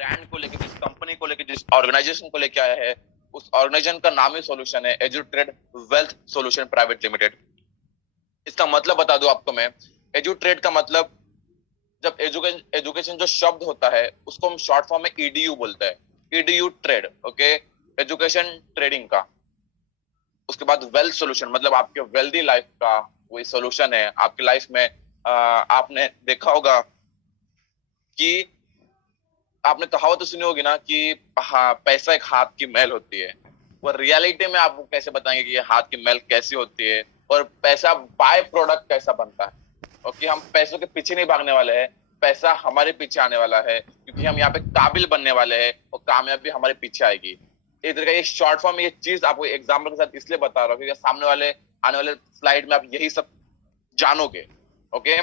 Brand को लेके, जिस कंपनी को लेके, जिस ऑर्गेनाइजेशन को लेके आया है, उस ऑर्गेनाइजेशन का नाम ही सॉल्यूशन है, एजुट्रेड वेल्थ सॉल्यूशन प्राइवेट लिमिटेड। इसका मतलब बता दूं आपको मैं, एजुट्रेड का मतलब, जब एजुकेशन एजुकेशन जो शब्द होता है उसको हम शॉर्ट फॉर्म में ईडीयू बोलते हैं, EDU trade, okay, education trading का। उसके बाद वेल्थ सॉल्यूशन मतलब आपके वेल्दी लाइफ का वही सॉल्यूशन है आपकी लाइफ में। आपने देखा होगा कि आपने कहावत तो सुनी होगी ना कि हाँ, पैसा एक हाथ की मैल होती है। वो रियलिटी में आपको कैसे बताएंगे कि ये हाथ की मैल कैसी होती है और पैसा बाय प्रोडक्ट कैसा बनता है। ओके, हम पैसों के पीछे नहीं भागने वाले हैं, पैसा हमारे पीछे आने वाला है, क्योंकि हम यहाँ पे काबिल बनने वाले हैं और कामयाबी हमारे पीछे आएगी। एक तरह का ये शॉर्ट फॉर्म, ये चीज आपको एग्जाम्पल के साथ इसलिए बता रहा हूँ क्योंकि सामने वाले आने वाले स्लाइड में आप यही सब जानोगे। ओके,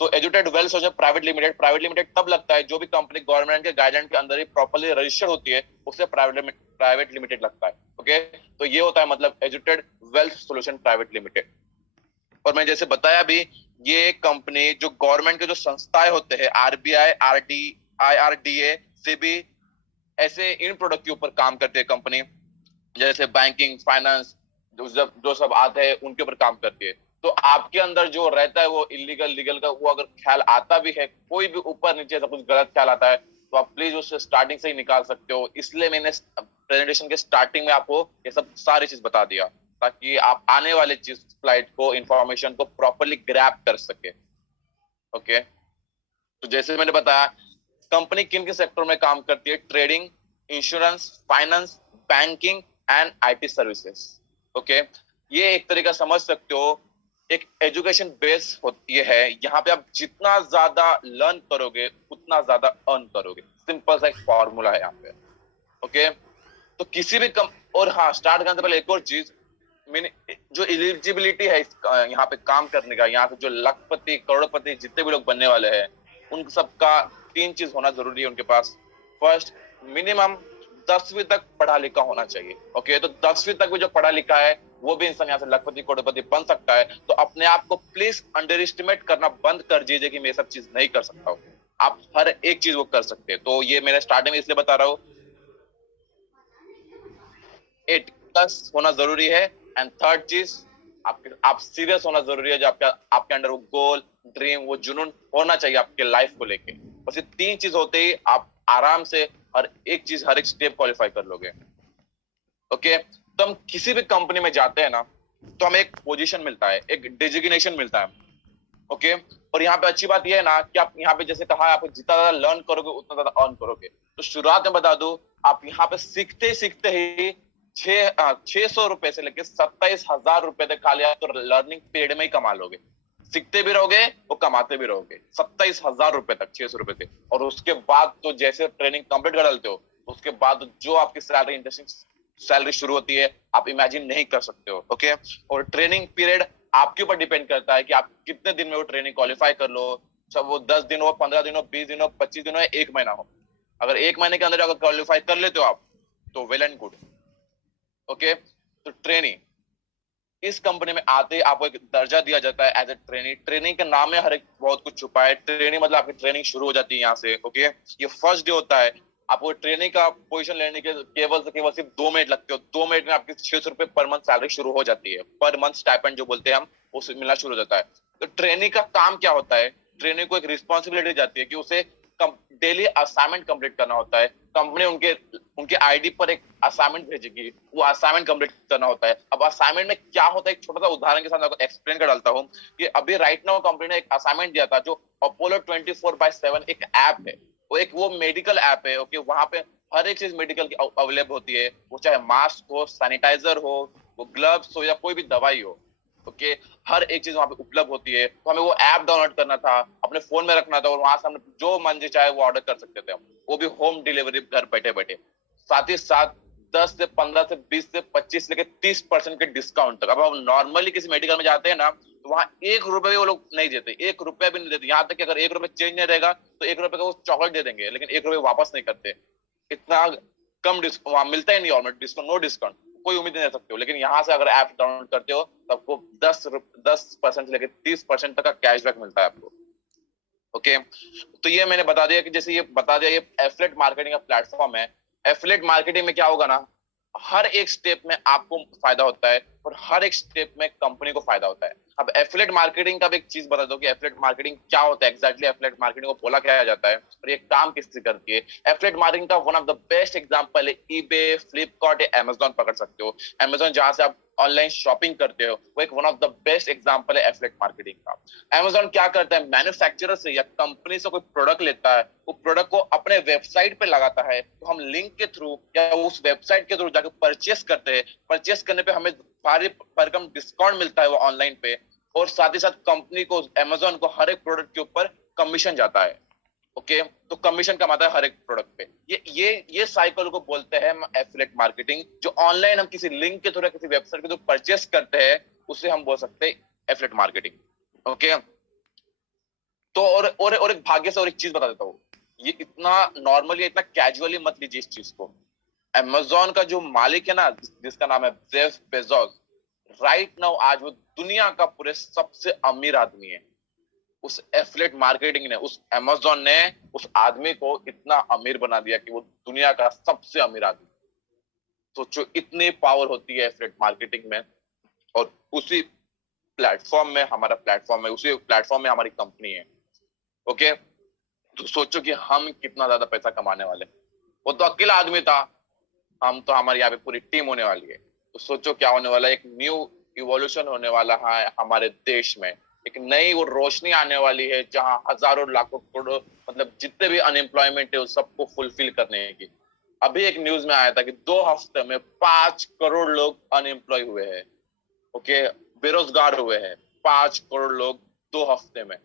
तो एजुटेड वेल्थ सॉल्यूशन प्राइवेट लिमिटेड तब लगता है जो भी कंपनी गवर्नमेंट के गाइडेंस के अंदर ही प्रॉपर्ली रजिस्टर्ड होती है उसे प्राइवेट लिमिटेड लगता है। ओके, तो ये होता है मतलब एजुटेड वेल्थ सॉल्यूशन प्राइवेट लिमिटेड। और मैं जैसे बताया भी, ये कंपनी जो गवर्नमेंट के जो संस्थाएं होते हैं, आरबीआई, आईआरडीए से भी ऐसे इन प्रोडक्ट के ऊपर काम करते हैं कंपनी, जैसे बैंकिंग, फाइनेंस, जो सब आते हैं उनके ऊपर काम करती है। तो आपके अंदर जो रहता है वो इलीगल लीगल का, वो अगर ख्याल आता भी है, कोई भी ऊपर नीचे ऐसा कुछ गलत ख्याल आता है, तो आप प्लीज उससे स्टार्टिंग से ही निकाल सकते हो। इसलिए मैंने प्रेजेंटेशन के स्टार्टिंग में आपको ये सब सारी चीज बता दिया, ताकि आप आने वाले चीज स्लाइड को, इंफॉर्मेशन को प्रॉपरली ग्रैब कर सके। ओके, तो जैसे मैंने बताया, कंपनी किन किन सेक्टर में काम करती है, trading, insurance, finance, banking and IT services. Okay, ये एक तरीका समझ सकते हो, एक एजुकेशन बेस होती है। यहाँ पे आप जितना ज्यादा लर्न करोगे उतना ज्यादा अर्न करोगे, सिंपल सा एक फॉर्मूला है यहाँ पे। ओके, तो किसी भी और हाँ, स्टार्ट करने से पहले एक और चीज, जो एलिजिबिलिटी है यहाँ पे काम करने का, यहाँ पे जो लखपति करोड़पति जितने भी लोग बनने वाले हैं, उन सबका तीन चीज होना जरूरी है उनके पास। फर्स्ट, मिनिमम 10वीं तक पढ़ा लिखा होना चाहिए। ओके, तो 10वीं तक भी जो पढ़ा लिखा है वो भी इंसान यहाँ से लखपति करोड़पति बन सकता है। तो अपने आप को प्लीज अंडर एस्टिमेट करना बंद कर दीजिए कि मैं ये सब चीज नहीं कर सकता हूँ। आप हर एक चीज वो कर सकते हैं। तो ये मैंने स्टार्टिंग में इसलिए बता रहा हूँ, 8+ होना जरूरी है। एंड थर्ड चीज, आप सीरियस होना जरूरी है। जो आपके अंदर वो गोल, ड्रीम, वो जुनून होना चाहिए आपके लाइफ को लेके। बस ये तीन चीज होते ही आप आराम से हर एक स्टेप क्वालिफाई कर लोगे। ओके, तो हम किसी भी कंपनी में जाते हैं ना, तो हमें एक पोजीशन मिलता है, एक डेजिग्नेशन मिलता है। ओके, और यहाँ पे अच्छी बात यह है ना कि आप यहाँ पे जैसे कहा, आप जितना ज्यादा लर्न करोगे उतना ज्यादा अर्न करोगे। तो शुरुआत में बता दूं, आप यहाँ पे सीखते सीखते ही 600 रुपए से लेकर 27,000 रुपए तक खाली आप तो लर्निंग पीरियड में ही कमा लोगे। सीखते भी रहोगे और कमाते भी रहोगे 27,000 रुपए तक, 600 रुपए से। और उसके बाद तो जैसे ट्रेनिंग कंप्लीट कर डालते हो, उसके बाद जो आपकी सैलरी, इंटरेस्टिंग सैलरी शुरू होती है, आप इमेजिन नहीं कर सकते हो। ओके, और ट्रेनिंग पीरियड आपके ऊपर डिपेंड करता है कि आप कितने दिन में वो ट्रेनिंग क्वालिफाई कर लो। सब वो 10 दिन हो, 15 दिन हो, 20 दिन हो, 25 दिन हो, 1 महीना हो। अगर 1 महीने के अंदर अगर क्वालिफाई कर लेते हो आप, तो वेल एंड गुड। ओके, तो ट्रेनिंग, इस कंपनी में आते ही आपको एक दर्जा दिया जाता है एज ए ट्रेनी। ट्रेनिंग के नाम में हर एक बहुत कुछ छुपा है। ट्रेनिंग मतलब आपकी ट्रेनिंग शुरू हो जाती है यहाँ से। ओके, ये फर्स्ट डे होता है। आपको ट्रेनिंग का पोजीशन लेने के केवल सिर्फ 2 मिनट लगते हो। 2 मिनट में आपकी 600 रुपए पर मंथ सैलरी शुरू हो जाती है। पर मंथ स्टाइपेंड जो बोलते हैं हम, उसे मिलना शुरू हो जाता है। तो ट्रेनिंग का काम क्या होता है? ट्रेनिंग को एक रिस्पॉन्सिबिलिटी जाती है कि उसे डेली असाइनमेंट कंप्लीट करना होता है। कंपनी उनके आईडी पर एक असाइनमेंट भेजेगी, वो असाइनमेंट कंप्लीट करना होता है। अब असाइनमेंट में क्या होता है, एक छोटा सा उदाहरण के साथ आपको एक्सप्लेन कर डालता हूँ कि अभी राइट नाउ कंपनी ने एक असाइनमेंट दिया था, जो अपोलो 24/7 एक ऐप है। वो मेडिकल ऐप है। ओके, वहां पे हर एक चीज मेडिकल की अवेलेबल होती है। वो चाहे मास्क हो, सैनिटाइजर हो, वो ग्लव्स हो, या कोई भी दवाई हो। ओके, हर एक चीज वहां पे उपलब्ध होती है। तो हमें वो ऐप डाउनलोड करना था, अपने फोन में रखना था, और वहां से हम जो मन चाहे वो ऑर्डर कर सकते थे हम, वो भी होम डिलीवरी, घर बैठे बैठे। साथ ही साथ 10 से 15 से 20 से 25 लेके 30% के डिस्काउंट तक। अब हम नॉर्मली किसी मेडिकल में जाते हैं ना, तो वहां 1 रुपए भी वो लोग नहीं देते, 1 रुपया भी नहीं देते। यहाँ तक कि अगर 1 रुपए चेंज नहीं रहेगा तो 1 रुपए का वो चॉकलेट दे देंगे, लेकिन 1 रुपए वापस नहीं करते। इतना कम डिस्काउंट वहां मिलता ही नहीं, ऑलमोस्ट डिस्काउंट, नो डिस्काउंट, कोई उम्मीद नहीं कर सकते हो। लेकिन यहाँ से अगर ऐप डाउनलोड करते हो तो आपको 10% से लेकर 30% तक का कैशबैक मिलता है आपको। ओके, तो ये मैंने बता दिया कि जैसे ये बता दिया, ये एफिलिएट मार्केटिंग का प्लेटफॉर्म है। एफिलिएट मार्केटिंग में क्या होगा ना, हर एक स्टेप में आपको फायदा होता है और हर एक स्टेप में कंपनी को फायदा होता है। अब एफिलिएट मार्केटिंग का भी एक चीज बता दो कि एफिलिएट मार्केटिंग क्या होता है एग्जैक्टली, एफिलिएट मार्केटिंग को बोला क्या जाता है और ये काम किससे करती है। एफिलिएट मार्केटिंग का one of the best example है ईबे, फ्लिपकार्ट या अमेजोन पकड़ सकते हो। अमेजोन जहां से आप ऑनलाइन शॉपिंग करते हो, वो एक one of the best example है एफिलिएट मार्केटिंग का। अमेजोन क्या करता है, मैन्युफैक्चरर से या कंपनी से कोई प्रोडक्ट लेता है, वो प्रोडक्ट को अपने वेबसाइट पे लगाता है, तो हम लिंक के थ्रू या उस वेबसाइट के थ्रू जाकर परचेस करते हैं। परचेस करने पे हमें भारी भरकम डिस्काउंट मिलता है वो ऑनलाइन पे, और साथ ही साथ कंपनी को, अमेजोन को हर एक प्रोडक्ट के ऊपर कमीशन जाता है। ओके, तो कमीशन कमाता है हर एक प्रोडक्ट पे। ये साइकिल को बोलते हैं एफिलिएट मार्केटिंग। जो ऑनलाइन हम किसी लिंक के थ्रू, किसी वेबसाइट के थ्रू परचेस करते हैं, उसे हम बोल सकते हैं एफिलिएट मार्केटिंग। ओके, तो और एक भाग्य से और एक चीज बता देता हूँ, ये इतना नॉर्मली, इतना कैजुअली मत लीजिए इस चीज को। अमेजोन का जो मालिक है ना, जिसका नाम है जेफ बेजोस, राइट नाउ आज वो दुनिया का पूरे सबसे अमीर आदमी है। उस एफिलिएट मार्केटिंग ने, उस अमेजोन ने उस आदमी को इतना अमीर बना दिया कि वो दुनिया का सबसे अमीर आदमी। सोचो, इतनी पावर होती है एफिलिएट मार्केटिंग में। और उसी प्लेटफॉर्म में हमारा प्लेटफॉर्म है, उसी प्लेटफॉर्म में हमारी कंपनी है। ओके, तो सोचो कि हम कितना ज्यादा पैसा कमाने वाले। वो तो अकेला आदमी था, हम तो, हमारी यहाँ पे पूरी टीम होने वाली है। तो सोचो क्या होने वाला है, एक न्यू इवोल्यूशन होने वाला है हमारे देश में। एक नई वो रोशनी आने वाली है जहां हजारों लाखों करोड़ों, मतलब जितने भी अनएम्प्लॉयमेंट है उस सबको फुलफिल करने की। अभी एक न्यूज में आया था कि 2 हफ्ते में 5 करोड़ लोग अनएम्प्लॉय हुए हैं। ओके, बेरोजगार हुए हैं 5 करोड़ लोग 2 हफ्ते में।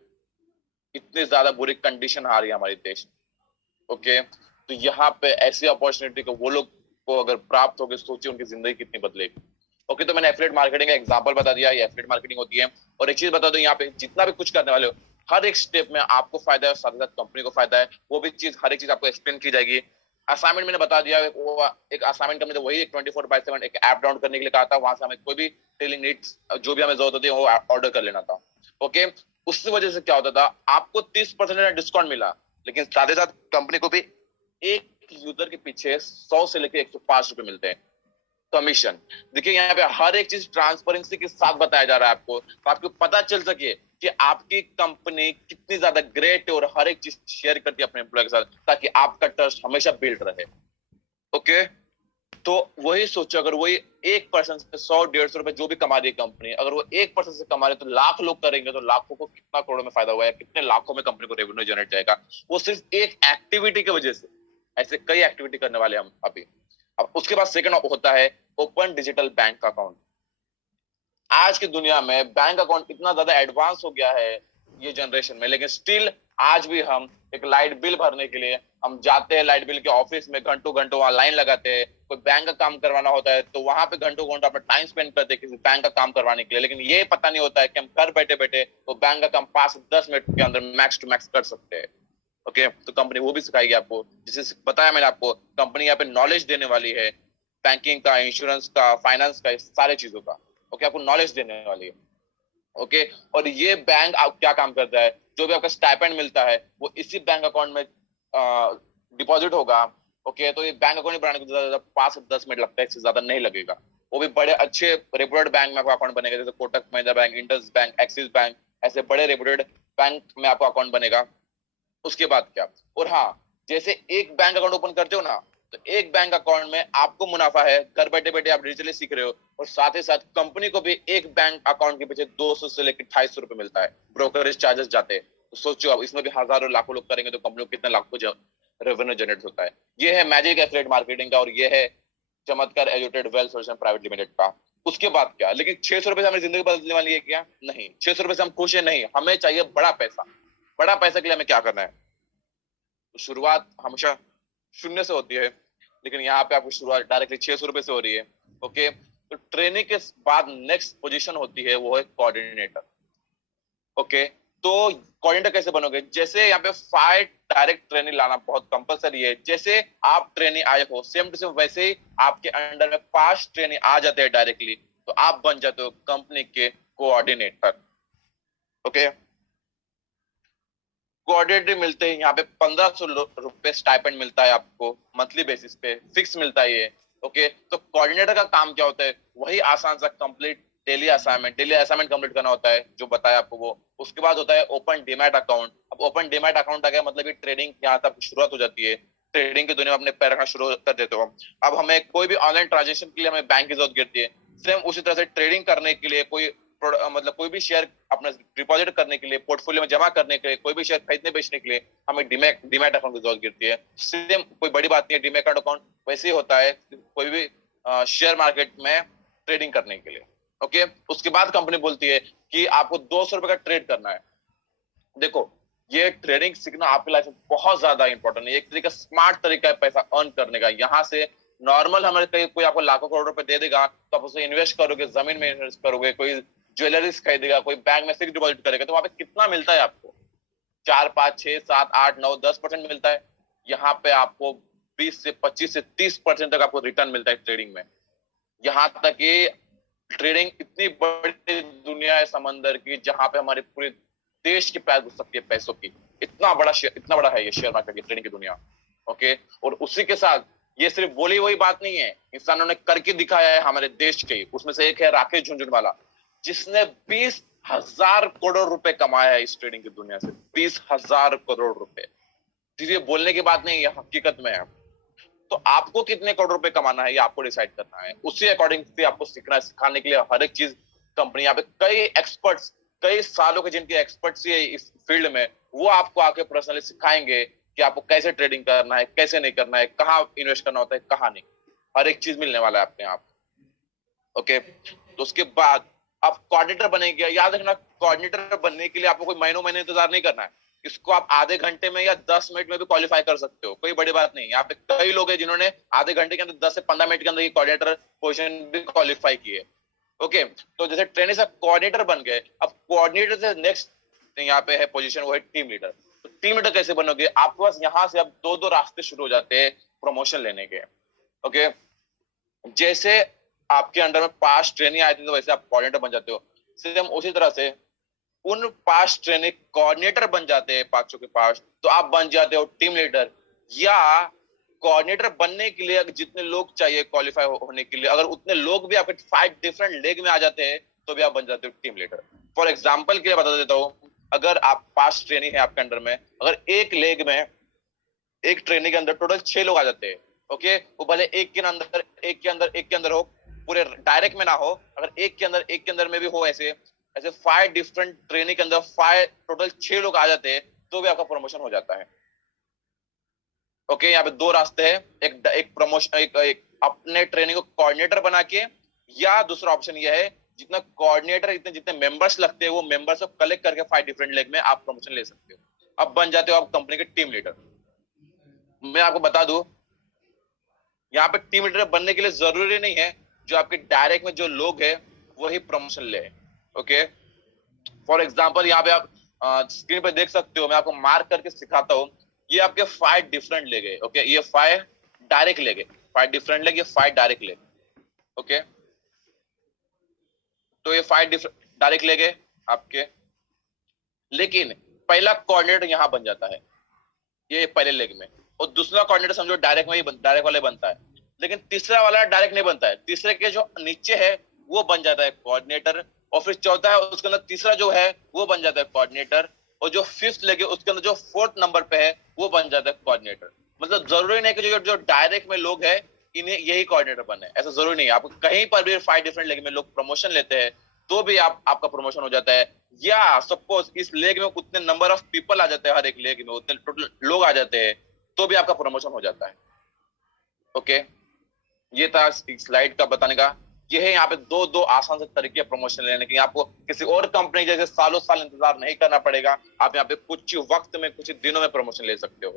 इतनी ज्यादा बुरी कंडीशन आ रही है हमारे देश में। ओके, तो यहाँ पे ऐसी अपॉर्चुनिटी को वो लोग को अगर प्राप्त होगी, सोचिए उनकी जिंदगी कितनी बदलेगी। ओके, तो मैंने एफिलिएट मार्केटिंग का एग्जांपल बता दिया, ये एफिलिएट मार्केटिंग होती है। और एक चीज बता दो, यहाँ पे जितना भी कुछ करने वाले हो, हर एक स्टेप में आपको फायदा है, साथ ही साथ कंपनी को फायदा है। वो भी चीज, हर एक चीज आपको एक्सप्लेन की जाएगी। असाइनमेंट मैंने बता दिया, वो एक असाइनमेंट करने, तो वही एक 24/7 एक ऐप डाउनलोड करने के लिए कहा था। वहां से हमें कोई भी डेली नीड्स जो भी हमें जरूरत होती है वो ऑर्डर कर लेना था। ओके, उसकी वजह से क्या होता था, आपको 30% डिस्काउंट मिला, लेकिन साथ ही साथ कंपनी को भी एक यूजर के पीछे 100 से लेकर 105 रुपए मिलते हैं कमीशन। देखिए यहाँ पे हर एक चीज ट्रांसपेरेंसी के साथ बताया जा रहा है आपको, तो आपको पता चल सके कि आपकी कंपनी कितनी ज्यादा ग्रेट है और हर एक चीज शेयर करती है अपने एम्प्लॉय के साथ, ताकि आपका ट्रस्ट हमेशा बिल्ड रहे। ओके, तो वही सोचो, अगर वही 1% से 100-150 रुपए जो भी कमा रही है कंपनी, अगर वो 1% से कमा रहे तो लाख लोग करेंगे, तो लाखों को कितना करोड़ों में फायदा हुआ है, कितने लाखों में कंपनी को रेवेन्यू जनरेट जाएगा, वो सिर्फ एक एक्टिविटी की वजह से। ऐसे कई एक्टिविटी करने वाले हम अभी। अब उसके बाद सेकंड होता है ओपन डिजिटल बैंक अकाउंट। आज की दुनिया में बैंक अकाउंट इतना ज्यादा एडवांस हो गया है ये जनरेशन में, लेकिन स्टिल आज भी हम एक लाइट बिल भरने के लिए हम जाते हैं लाइट बिल के ऑफिस में, घंटों घंटों वहां लाइन लगाते हैं। कोई बैंक का काम करवाना होता है तो वहां पे घंटों घंटों अपना टाइम स्पेंड करते हैं किसी बैंक का काम करवाने के लिए, लेकिन ये पता नहीं होता है कि हम घर बैठे बैठे वो बैंक का काम 5 से 10 मिनट के अंदर मैक्स टू मैक्स कर सकते हैं। ओके, तो कंपनी वो भी सिखाएगी आपको, जिसे बताया मैंने आपको, कंपनी यहाँ पे नॉलेज देने वाली है बैंकिंग का, इंश्योरेंस का, फाइनेंस का, सारे चीजों का। ओके, आपको नॉलेज देने वाली है। ओके, और ये बैंक आप क्या काम करता है, जो भी आपका स्टाइपेंड मिलता है वो इसी बैंक अकाउंट में डिपॉजिट होगा। ओके, तो ये बैंक अकाउंट बनाने को ज्यादा 5 से 10 मिनट लगता है, इससे ज्यादा नहीं लगेगा। वो भी बड़े अच्छे रेपुटेड बैंक में आपका अकाउंट बनेगा, जैसे Kotak Mahindra bank, Indus bank, axis bank, ऐसे बड़े रेपुटेड बैंक में आपका अकाउंट बनेगा। उसके बाद क्या, और हाँ, जैसे एक बैंक अकाउंट ओपन करते हो ना, तो एक बैंक अकाउंट में आपको मुनाफा है, घर बैठे बैठे आप डिजिटली सीख रहे हो, और साथ ही साथ कंपनी को भी एक बैंक अकाउंट के पीछे 200 से लेकर 250 रुपए मिलता है, ब्रोकरेज चार्जेस जाते हैं। तो सोचो अब इसमें भी हजारों लाखों लोग करेंगे तो कंपनी को कितने लाखों रेवेन्यू जनरेट होता है। ये है मैजिक एफिलिएट मार्केटिंग का, और ये है चमत्कार एजुटेड वेल्थ सोल्यूशन प्राइवेट लिमिटेड का। उसके बाद क्या, लेकिन 600 रुपए से हमारी जिंदगी बदलने वाली है क्या? नहीं, 600 रुपए से हम खुश है नहीं, हमें चाहिए बड़ा पैसा। बड़ा पैसा के लिए हमें क्या करना है, तो शुरुआत हमेशा शून्य से होती है, लेकिन यहाँ पे आपकी शुरुआत डायरेक्टली 600 रुपए से हो रही है। ओके, तो ट्रेनिंग के बाद नेक्स्ट पोजीशन होती है, वो है कोऑर्डिनेटर। ओके, तो कोऑर्डिनेटर कैसे बनोगे, जैसे यहाँ पे 5 डायरेक्ट ट्रेनिंग लाना बहुत कंपलसरी है। जैसे आप ट्रेनिंग आए हो, सेम टू सेम वैसे ही आपके अंडर में 5 ट्रेनिंग आ जाते हैं डायरेक्टली, तो आप बन जाते हो कंपनी के कोऑर्डिनेटर। ओके, कोऑर्डिनेटर मिलते हैं यहाँ पे 1500 रुपए स्टाइपेंड मिलता है आपको मंथली बेसिस पे, फिक्स मिलता है ये। ओके, तो कोऑर्डिनेटर का काम क्या होता है? वही आसान सा कंप्लीट डेली असाइनमेंट कंप्लीट करना होता है जो बताया आपको वो। उसके बाद होता है ओपन डीमैट अकाउंट। अब ओपन डीमैट अकाउंट आ गया मतलब ये ट्रेडिंग यहाँ तक शुरुआत हो जाती है, ट्रेडिंग की दुनिया में अपने पैर रखना शुरू कर देते हो। अब हमें कोई भी ऑनलाइन ट्रांजेक्शन के लिए हमें बैंक की जरूरत गिरती है। सेम उसी तरह से ट्रेडिंग करने के लिए मतलब कोई भी शेयर अपना डिपॉजिट करने के लिए, पोर्टफोलियो में जमा करने के लिए, कोई भी शेयर खरीदने बेचने के लिए हमें डीमैट अकाउंट की जरूरत गिरती है। सेम कोई बड़ी बात नहीं है, डीमैट अकाउंट वैसे ही होता है कोई भी शेयर मार्केट में ट्रेडिंग करने के लिए। ओके, उसके बाद कंपनी बोलती है कि आपको 200 रुपए का ट्रेड करना है। देखो, ये ट्रेडिंग सीखना आपकी लाइफ में बहुत ज्यादा इंपॉर्टेंट है। एक तरीका स्मार्ट तरीका है पैसा अर्न करने का। यहाँ से नॉर्मल हमारे कहीं कोई आपको लाखों करोड़ रुपए दे देगा तो आप उसे इन्वेस्ट करोगे, जमीन में इन्वेस्ट करोगे, कोई ज्वेलरीज खरीदेगा, कोई बैंक में फिक्स डिपॉजिट करेगा, तो वहां पे कितना मिलता है आपको? 4, 5, 6, 7, 8, 9, 10% मिलता है। यहाँ पे आपको 20 से 25 से 30% तक आपको रिटर्न मिलता है ट्रेडिंग में। यहाँ तक कि ट्रेडिंग इतनी बड़ी दुनिया है समंदर की, जहां पे हमारे पूरे देश की प्यास बुझ सकती है पैसों की। इतना बड़ा है ये शेयर मार्केट की ट्रेडिंग की दुनिया। ओके, और उसी के साथ ये सिर्फ बोली वही बात नहीं है, इंसानों ने करके दिखाया है हमारे देश के। उसमें से एक है राकेश झुनझुनवाला, जिसने 20,000 करोड़ रुपए कमाया है इस ट्रेडिंग की दुनिया से। 20,000 करोड़ रुपए, ये बोलने की बात नहीं है, हकीकत में है। तो आपको कितने करोड़ रुपए कमाना है ये आपको डिसाइड करना है। उसी अकॉर्डिंग से आपको सीखना है। सिखाने के लिए हर एक चीज कंपनी, यहाँ पे कई एक्सपर्ट्स, कई सालों के जिनके एक्सपर्ट्स है इस फील्ड में, वो आपको आके पर्सनली सिखाएंगे कि आपको कैसे ट्रेडिंग करना है, कैसे नहीं करना है, कहाँ इन्वेस्ट करना होता है, कहाँ नहीं। हर एक चीज मिलने वाला है अपने आप। ओके, तो उसके बाद आप कोऑर्डिनेटर बनेंगे। याद रखना, कोऑर्डिनेटर बनने के लिए आपको कोई महीनों महीने इंतजार नहीं करना है। इसको आप आधे घंटे में या 10 मिनट में भी क्वालिफाई कर सकते हो, कोई बड़ी बात नहीं। यहाँ पे कई लोग हैं जिन्होंने आधे घंटे के अंदर 10 से 15 मिनट के अंदर ये कोऑर्डिनेटर पोजीशन भी क्वालिफाई किए। ओके, तो जैसे ट्रेनिंग से कोऑर्डिनेटर बन गए, अब कोऑर्डिनेटर से नेक्स्ट यहाँ पे है पोजीशन, वो है टीम लीडर। तो टीम लीडर कैसे बनोगे? आपके पास यहाँ से अब दो दो रास्ते शुरू हो जाते हैं प्रमोशन लेने के। ओके, जैसे आपके अंडर में पास्ट ट्रेनिंग आए थे तो वैसे आप कोऑर्डिनेटर बन जाते हो। सेम उसी तरह से उन पास्ट ट्रेनिंग कोऑर्डिनेटर बन जाते हैं 500 के पास, तो आप बन जाते हो टीम लीडर। या कोऑर्डिनेटर बनने के लिए जितने लोग चाहिए क्वालिफाई होने के लिए, अगर उतने लोग भी आपके 5 डिफरेंट लेग में आ जाते हैं तो भी आप बन जाते हो टीम लीडर। फॉर एग्जाम्पल के लिए बता देता हूँ, अगर आप पास्ट ट्रेनिंग है आपके अंडर में, अगर एक लेग में, एक ट्रेनिंग के अंदर टोटल 6 लोग आ जाते हैं। ओके, वो भले एक के अंदर हो, पूरे डायरेक्ट में ना हो, अगर एक के अंदर में भी हो, ऐसे ऐसे 5 डिफरेंट ट्रेनिंग के अंदर 5 टोटल 6 लोग आ जाते हैं तो भी आपका प्रमोशन हो जाता है। ओके, यहाँ पे दो रास्ते हैं, एक प्रमोशन, एक अपने ट्रेनिंग को कोऑर्डिनेटर बना के, या दूसरा ऑप्शन यह है जितना कोऑर्डिनेटर, इतने जितने मेंबर्स लगते हैं वो मेंबर्स को कलेक्ट करके 5 डिफरेंट लेग में आप प्रमोशन ले सकते हो। अब बन जाते हो आप कंपनी के टीम लीडर। मैं आपको बता दूं, यहाँ पे टीम लीडर बनने के लिए जरूरी नहीं है जो आपके डायरेक्ट में जो लोग हैं वही प्रमोशन ले। ओके, फॉर एग्जांपल यहाँ पे आप स्क्रीन पे देख सकते हो, मैं आपको मार्क करके सिखाता हूँ। ये आपके 5 डिफरेंट लेग है। ओके, ये 5 डायरेक्ट लेग है, 5 डिफरेंट लेग, ये 5 डायरेक्ट लेग। ओके, तो ये 5 डायरेक्ट लेग है आपके। लेकिन पहला कोऑर्डिनेटर यहाँ बन जाता है, ये पहले लेग में, और दूसरा कोऑर्डिनेटर समझो डायरेक्ट में ही डायरेक्ट वाले बनता है। लेकिन तीसरा वाला डायरेक्ट नहीं बनता है, तीसरे के जो नीचे है वो बन जाता है कोऑर्डिनेटर, और फिर चौथा है उसके अंदर तीसरा जो है वो बन जाता है कोऑर्डिनेटर, और जो फिफ्थ लेग है उसके अंदर जो 4th नंबर पे है वो बन जाता है कोऑर्डिनेटर। मतलब जरूरी नहीं कि जो डायरेक्ट में लोग है इन्हें यही कोऑर्डिनेटर बनना है, ऐसा जरूरी नहीं है। आपको कहीं पर भी 5 डिफरेंट लेग में लोग प्रमोशन लेते हैं तो भी आपका प्रमोशन हो जाता है। या सपोज इस लेग में उतने नंबर ऑफ पीपल आ जाते हैं, हर एक लेग में उतने टोटल लोग आ जाते हैं तो भी आपका प्रमोशन हो जाता है। ओके, ये था स्लाइड का बताने का। ये है यहाँ पे दो आसान से तरीके प्रमोशन लेने के। आपको किसी और कंपनी जैसे सालों साल इंतजार नहीं करना पड़ेगा, आप यहाँ पे कुछ वक्त में, कुछ दिनों में प्रमोशन ले सकते हो।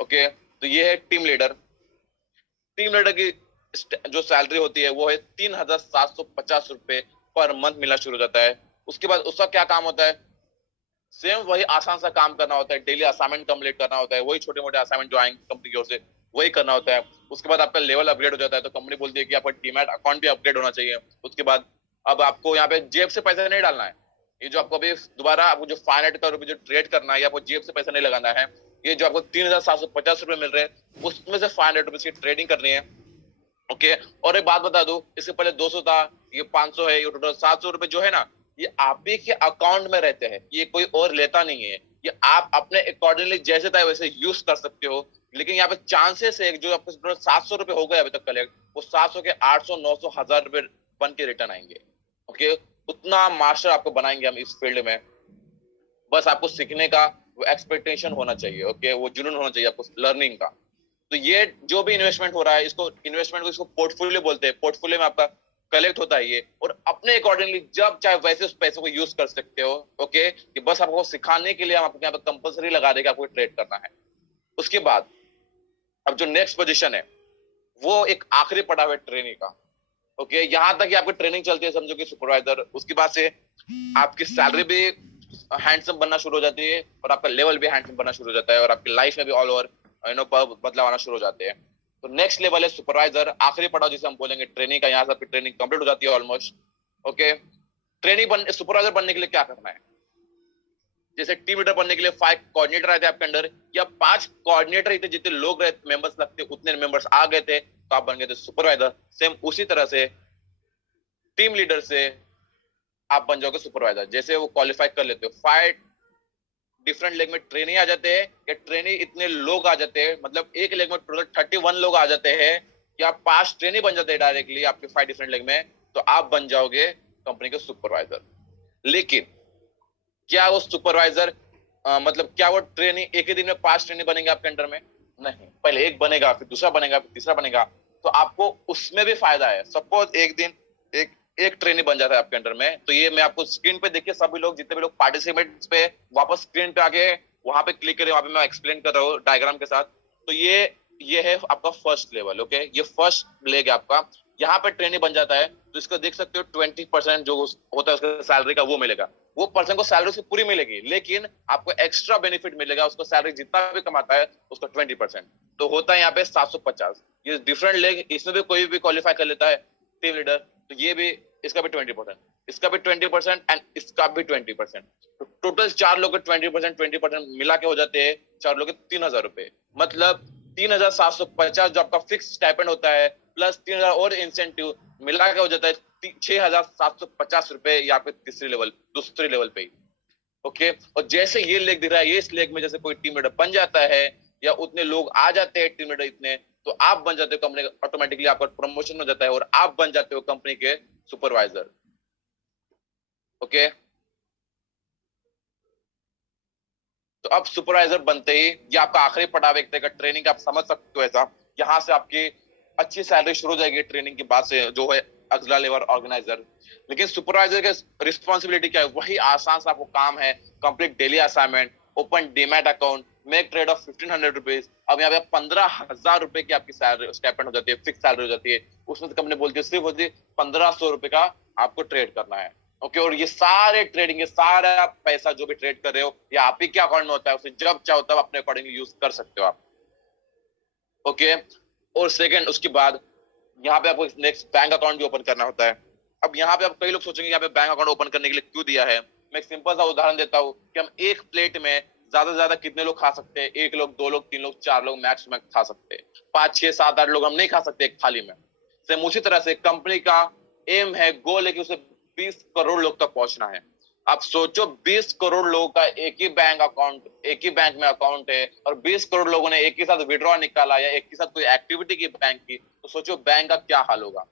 ओके, तो ये है टीम लीडर। टीम लीडर की जो सैलरी होती है वो है 3,750 रुपए पर मंथ मिलना शुरू हो जाता है। उसके बाद उसका क्या काम होता है? सेम वही आसान सा काम करना होता है, डेली असाइनमेंट कंप्लीट करना होता है, वही छोटे मोटे असाइनमेंट जो आएंगे कंपनी की ओर से वही करना होता है। उसके बाद आपका लेवल अपग्रेड हो जाता है, तो कंपनी बोलती है कि आपका डीमैट अकाउंट भी अपग्रेड होना चाहिए। उसके बाद अब आपको यहाँ पे जेब से पैसा नहीं डालना है, ये जो आपको अभी दोबारा आपको जो 500 करोड़ रुपए जो ट्रेड करना है, आपको जेब से पैसा नहीं लगाना है, ये जो आपको 3,750 रुपए मिल रहे हैं उसमें से 500 रुपीज की ट्रेडिंग करनी है। ओके, और एक बात बता दूं, इससे पहले 200 था, ये 500 है, ये टोटल 700 रुपए जो है ना, ये आप ही के अकाउंट में रहते हैं, ये कोई और लेता नहीं है। ये आप अपने अकॉर्डिंगली जैसे था वैसे यूज कर सकते हो। लेकिन यहाँ पे चांसेस है जो आपके टोटल 700 रुपए हो गए अभी तक कलेक्ट, वो 700 के 800 900 1000 रुपए बन के रिटर्न आएंगे। ओके, उतना मास्टर आपको बनाएंगे हम इस फील्ड में। बस आपको सीखने का वो एक्सपेक्टेशन होना चाहिए। ओके, वो जुनून होना चाहिए आपको लर्निंग का। तो ये जो भी इन्वेस्टमेंट हो रहा है, इसको इन्वेस्टमेंट को इसको पोर्टफोलियो बोलते हैं। पोर्टफोलियो में आपका कलेक्ट होता है ये, और अपने अकॉर्डिंगली जब चाहे वैसे उस पैसे को यूज कर सकते हो। ओके, कि बस आपको सिखाने के लिए हम आपको यहाँ पे कंपलसरी लगा देंगे आपको ट्रेड करना है। उसके बाद अब जो नेक्स्ट पोजीशन है वो एक आखिरी पड़ाव है ट्रेनिंग का। ओके, यहां तक कि आपकी ट्रेनिंग चलती है समझो कि सुपरवाइजर, उसके बाद से आपकी सैलरी भी हैंडसम बनना शुरू हो जाती है, और आपका लेवल भी हैंडसम बनना शुरू हो जाता है, और आपकी लाइफ में भी ऑल ओवर बदलाव आना शुरू हो जाते हैं। तो नेक्स्ट लेवल है सुपरवाइजर, आखिरी पड़ाव जिसे हम बोलेंगे ट्रेनिंग का। यहाँ से आपकी ट्रेनिंग कंप्लीट हो जाती है ऑलमोस्ट। ओके, सुपरवाइजर बनने के लिए क्या करना है? जैसे टीम लीडर बनने के लिए 5 कोऑर्डिनेटर आए थे आपके अंडर, या 5 कोऑर्डिनेटर ही थे, जितने लोग रहे मेंबर्स लगते उतने मेंबर्स आ गए थे, तो आप बन गए थे सुपरवाइजर। सेम उसी तरह से टीम लीडर से आप बन जाओगे सुपरवाइजर, जैसे वो क्वालिफाई कर लेते हो। 5 डिफरेंट लेग में ट्रेनी आ जाते हैं, या ट्रेनी इतने लोग आ जाते हैं, मतलब एक लेग में टोटल 31 लोग आ जाते हैं, या 5 ट्रेनी बन जाते हैं डायरेक्टली आपके 5 डिफरेंट लेग में, तो आप बन जाओगे कंपनी के सुपरवाइजर। लेकिन क्या वो सुपरवाइजर मतलब क्या वो ट्रेनी एक ही दिन में 5 ट्रेनी बनेंगे आपके अंडर में? नहीं, पहले एक बनेगा, फिर दूसरा बनेगा, फिर तीसरा बनेगा। तो आपको उसमें भी फायदा है। सपोज एक दिन एक ट्रेनी बन जाता है आपके अंडर में, तो ये मैं आपको स्क्रीन पे देखिए, सभी लोग जितने भी लोग पार्टिसिपेंट्स पे वापस स्क्रीन पे आके वहां पे क्लिक करें, वहां पे मैं एक्सप्लेन कर रहा हूँ डायग्राम के साथ। तो ये है आपका फर्स्ट लेवल। ओके, ये फर्स्ट लेग है आपका। यहाँ पे ट्रेनी बन जाता है, तो इसको देख सकते हो 20% जो होता है उसका सैलरी का वो मिलेगा। वो पर्सन को सैलरी उसकी पूरी मिलेगी, लेकिन आपको एक्स्ट्रा बेनिफिट मिलेगा, उसको सैलरी जितना भी कमाता है उसका 20%। तो होता है यहाँ पे 750। ये डिफरेंट लेग, इसमें भी कोई भी क्वालिफाई कर लेता है टीम लीडर, तो ये भी, इसका भी 20%, इसका भी 20% एंड इसका भी 20%। तो टोटल 4 लोग के 20% मिला के हो जाते हैं 4 लोग के 3,000 रुपए। मतलब 3,750 जो आपका फिक्स स्टाइपेंड होता है, प्लस 3,000 और इंसेंटिव मिला के हो जाता है 6,750 रुपए, या फिर दूसरे लेवल पे ही। ओके, और जैसे ये लेग दिख रहा है, ये इस लेग में जैसे कोई टीम लीडर बन जाता है, या उतने लोग आ जाते हैं टीम लीडर इतने, तो आप बन जाते हो कंपनी का, ऑटोमेटिकली आपका प्रमोशन हो जाता है, और आप बन जाते हो कंपनी के सुपरवाइजर। ओके, तो अब सुपरवाइजर बनते ही ये आपका आखिरी पड़ाव एक तरह का ट्रेनिंग, आप समझ सकते हो ऐसा। यहाँ से आपकी अच्छी सैलरी शुरू हो जाएगी ट्रेनिंग के बाद से, जो है अगला लेवल ऑर्गेनाइजर। लेकिन सुपरवाइजर के रिस्पॉन्सिबिलिटी क्या है? वही आसान सा आपको काम है, complete daily assignment, open demat account, make trade off 1500 rupees. अब यहाँ पे 15,000 रुपए की आपकी सैलरी स्टाइपेंड हो जाती है, फिक्स सैलरी हो जाती है। उसमें से कंपनी बोलती है सिर्फ होती है 1,500 रुपए का आपको ट्रेड करना है। ओके, और ये सारे ट्रेडिंग, ये सारा पैसा जो भी ट्रेड कर रहे हो, ये आप ही के अकाउंट में होता है, उसे जब चाहो तब अपने अकॉर्डिंगली यूज कर सकते हो आप। ओके, और सेकंड, उसके बाद यहाँ पे आपको नेक्स्ट बैंक अकाउंट भी ओपन करना होता है। अब यहाँ पे आप कई लोग सोचेंगे यहाँ पे बैंक अकाउंट ओपन करने के लिए क्यों दिया है। मैं एक सिंपल सा उदाहरण देता हूँ कि हम एक प्लेट में ज्यादा से ज्यादा कितने लोग खा सकते हैं? 1 लोग, 2 लोग, 3 लोग, 4 लोग मैक्सिमम खा सकते हैं। 5 6 7 8 लोग हम नहीं खा सकते एक थाली में। सेम उसी तरह से कंपनी का एम है, गोल है कि उसे 20 करोड़ लोग तक पहुंचना है। आप सोचो 20 करोड़ लोगों का एक ही बैंक अकाउंट, एक ही बैंक में अकाउंट है, और 20 करोड़ लोगों ने एक ही साथ विड्रॉ निकाला या एक ही साथ कोई एक्टिविटी की बैंक की, तो सोचो बैंक का क्या हाल होगा।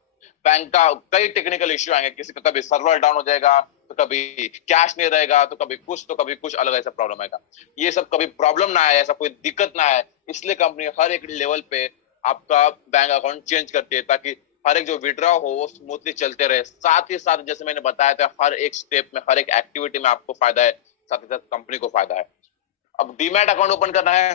बैंक का कई टेक्निकल इश्यू आएंगे, किसी का कभी सर्वर डाउन हो जाएगा, तो कभी कैश नहीं रहेगा, तो कभी कुछ अलग ऐसा प्रॉब्लम आएगा। ये सब कभी प्रॉब्लम ना आए, ऐसा कोई दिक्कत ना आए, इसलिए कंपनी हर एक लेवल पे आपका बैंक अकाउंट चेंज करती है, ताकि हर एक जो विड्रॉ हो वो स्मूथली चलते रहे। साथ ही साथ जैसे मैंने बताया था, हर एक स्टेप में, हर एक एक्टिविटी में आपको फायदा है, साथ ही साथ कंपनी को फायदा है। अब डीमैट अकाउंट ओपन करना है,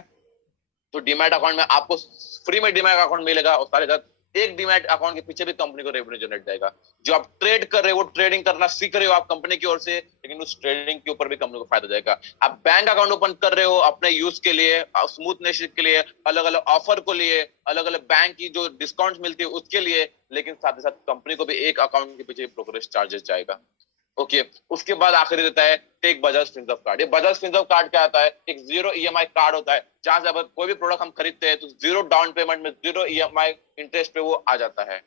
तो डीमैट अकाउंट में आपको फ्री में डीमैट अकाउंट मिलेगा, और साथ ही साथ एक डीमैट अकाउंट के पीछे भी कंपनी को रेवेन्यू जनरेट जाएगा। जो आप ट्रेड कर रहे हो, वो ट्रेडिंग करना सीख रहे हो आप कंपनी की ओर से, लेकिन उस ट्रेडिंग के ऊपर भी कंपनी को फायदा जाएगा। आप बैंक अकाउंट ओपन कर रहे हो अपने यूज के लिए, स्मूथनेस के लिए, अलग अलग ऑफर को लिए, अलग अलग बैंक की जो डिस्काउंट मिलती है उसके लिए, लेकिन साथ ही साथ कंपनी को भी एक अकाउंट के पीछे ब्रोकरेज चार्जेस जाएगा। ओके, उसके बाद आखिरी देता है टेक बजाज फिनसर्व कार्ड। ये बजाज फिनसर्व कार्ड क्या आता है? एक जीरो ईएमआई कार्ड होता है, जहां से अगर कोई भी प्रोडक्ट हम खरीदते हैं तो जीरो डाउन पेमेंट में जीरो ईएमआई इंटरेस्ट पे वो आ जाता है।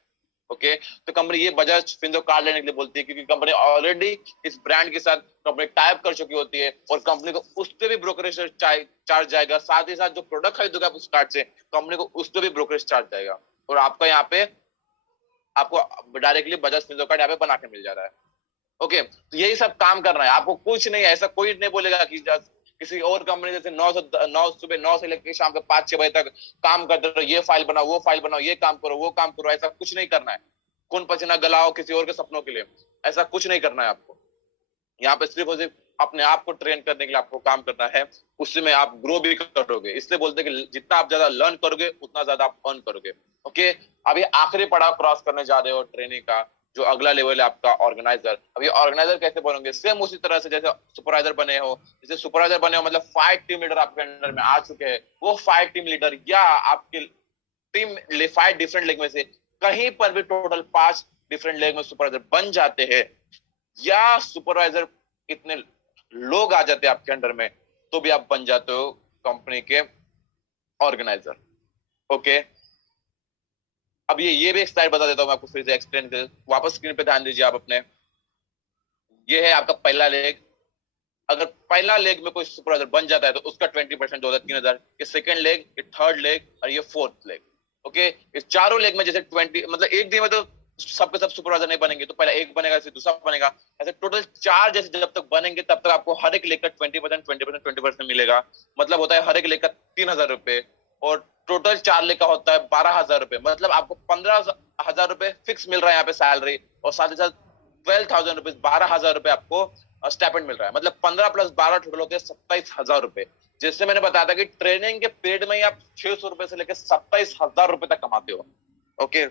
ओके, तो कंपनी ये बजाज फिनसर्व कार्ड लेने के लिए बोलती है, क्योंकि कंपनी ऑलरेडी इस ब्रांड के साथ कंपनी टाइप कर चुकी होती है और कंपनी को उस पर भी ब्रोकरेज चार्ज जाएगा। साथ ही साथ जो प्रोडक्ट खरीदोगे आप उस कार्ड से, कंपनी को उस पर भी ब्रोकरेज चार्ज जाएगा और आपका यहाँ पे आपको डायरेक्टली बजाज फिनसर्व कार्ड यहाँ पे बना के मिल जा रहा है। ओके, तो यही सब काम करना है आपको, कुछ नहीं। ऐसा कोई नहीं बोलेगा कि किसी और कंपनी जैसे 9 सुबह 9 से लेकर शाम के 5-6 बजे तक काम करते रहो, ये फाइल बनाओ, वो फाइल बनाओ, ये काम करो, वो काम करो। ऐसा कुछ नहीं करना है। खून पसीना गलाओ किसी और के सपनों के लिए, ऐसा कुछ नहीं करना है आपको। यहाँ पे सिर्फ और सिर्फ अपने आप को ट्रेन करने के लिए आपको काम करना है, उसमें आप ग्रो भी करोगे। इसलिए बोलते हैं कि जितना आप ज्यादा लर्न करोगे उतना ज्यादा आप अर्न करोगे। ओके, अभी आखिरी पड़ाव क्रॉस करने जा रहे हो ट्रेनिंग का, जो अगला लेवल है आपका ऑर्गेनाइजर। अभी ऑर्गेनाइजर कैसे बनोगे? सेम उसी तरह से जैसे सुपरवाइजर बने हो, जैसे सुपरवाइजर बने हो मतलब 5 टीम लीडर आपके अंडर में आ चुके हैं। वो 5 टीम लीडर या आपके टीम 5 डिफरेंट लेग में से कहीं पर भी टोटल 5 डिफरेंट लेग में सुपरवाइजर बन जाते हैं, या सुपरवाइजर इतने लोग आ जाते हैं आपके अंडर में, तो भी आप बन जाते हो कंपनी के ऑर्गेनाइजर। ओके, अब ये भी एक स्लाइड बता देता हूं मैं आपको, फिर से एक्सप्लेन कर, वापस स्क्रीन पे ध्यान दीजिए आप अपने। ये है आपका पहला लेग। अगर पहला लेग में कोई सुपरवाइजर बन जाता है तो उसका 20% जो होता है 3000। ये सेकंड लेग, ये थर्ड लेग और ये फोर्थ लेग। ओके, इस चारों लेग में जैसे 20, मतलब एक दिन में तो सबके सब सुपरवाइजर नहीं बनेंगे, तो पहला एक बनेगा फिर दूसरा बनेगा, ऐसे टोटल 4 जैसे जब तक बनेंगे तब तक आपको हर एक लेग का 20% मतलब होता है हर एक लेग का 3000 रुपए, और टोटल 4 लेग का होता है 12000 रुपए। मतलब आपको 15000 रुपए फिक्स मिल रहा है यहाँ पे सैलरी, और साथ ही साथ 12,000 रुपए, 12000 रुपए आपको स्टाइपेंड मिल रहा है। मतलब 15 + 12 टोटल होते हैं 27,000 रुपए। जैसे मैंने बताया था कि ट्रेनिंग के पीरियड में ही आप 600 रुपए से लेकर 27,000 रुपए तक कमाते हो। ओके,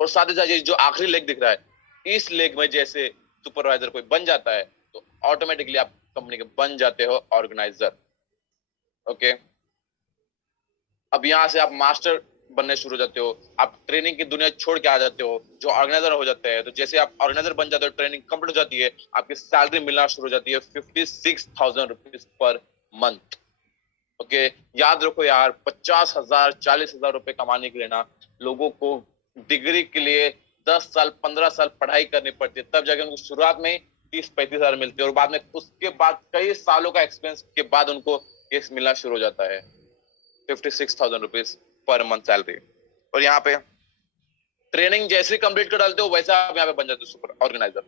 और साथ ही साथ ये जो आखिरी लेग दिख रहा है, इस लेग में जैसे सुपरवाइजर कोई बन जाता है तो ऑटोमेटिकली आप कंपनी के बन जाते हो ऑर्गेनाइजर। ओके, अब यहां से आप मास्टर बनने शुरू हो जाते हो, आप ट्रेनिंग की दुनिया छोड़ के आ जाते हो, जो ऑर्गेनाइजर हो जाते हैं। तो जैसे आप ऑर्गेनाइजर बन जाते हो, ट्रेनिंग कंप्लीट हो जाती है, आपकी सैलरी मिलना शुरू हो जाती है 56,000 रुपीज पर मंथ। ओके, याद रखो यार, 50,000 40,000 रुपए कमाने के लिए ना लोगों को डिग्री के लिए 10 साल 15 साल पढ़ाई करनी पड़ती है, तब जाके उनको शुरुआत में 30-35,000 मिलते हैं, और बाद में उसके बाद कई सालों का एक्सपीरियंस के बाद उनको केस मिलना शुरू हो जाता है 56,000 रुपीज पर मंथ सैलरी। और यहाँ पे ट्रेनिंग जैसे कंप्लीट कर डालते हो वैसे आप यहाँ पे बन जाते हो सुपर ऑर्गेनाइजर।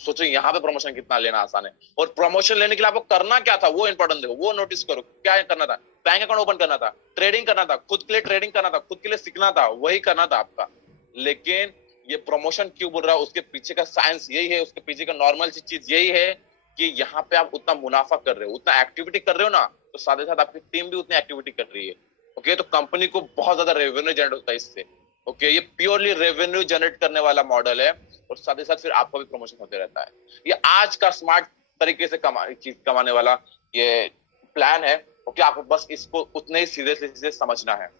सोचो यहाँ पे प्रमोशन कितना लेना आसान है, और प्रमोशन लेने के लिए आपको करना क्या था वो इंपॉर्टेंट देखो, वो नोटिस करो। क्या करना था? बैंक अकाउंट ओपन करना था, ट्रेडिंग करना था, खुद के लिए ट्रेडिंग करना था, खुद के लिए सीखना था, वही करना था आपका। लेकिन ये प्रमोशन क्यों बोल रहा है, उसके पीछे का साइंस यही है, उसके पीछे का नॉर्मल चीज यही है कि यहाँ पे आप उतना मुनाफा कर रहे हो, उतना एक्टिविटी कर रहे हो ना, तो साथ ही साथ आपकी टीम भी उतनी एक्टिविटी कर रही है। ओके, तो कंपनी को बहुत ज्यादा रेवेन्यू जनरेट होता है इससे। ओके, ये प्योरली रेवेन्यू जनरेट करने वाला मॉडल है, और साथ ही साथ फिर आपका भी प्रमोशन होते रहता है। ये आज का स्मार्ट तरीके से कमाने वाला ये प्लान है। ओके, आपको बस इसको उतने ही सीधे समझना है।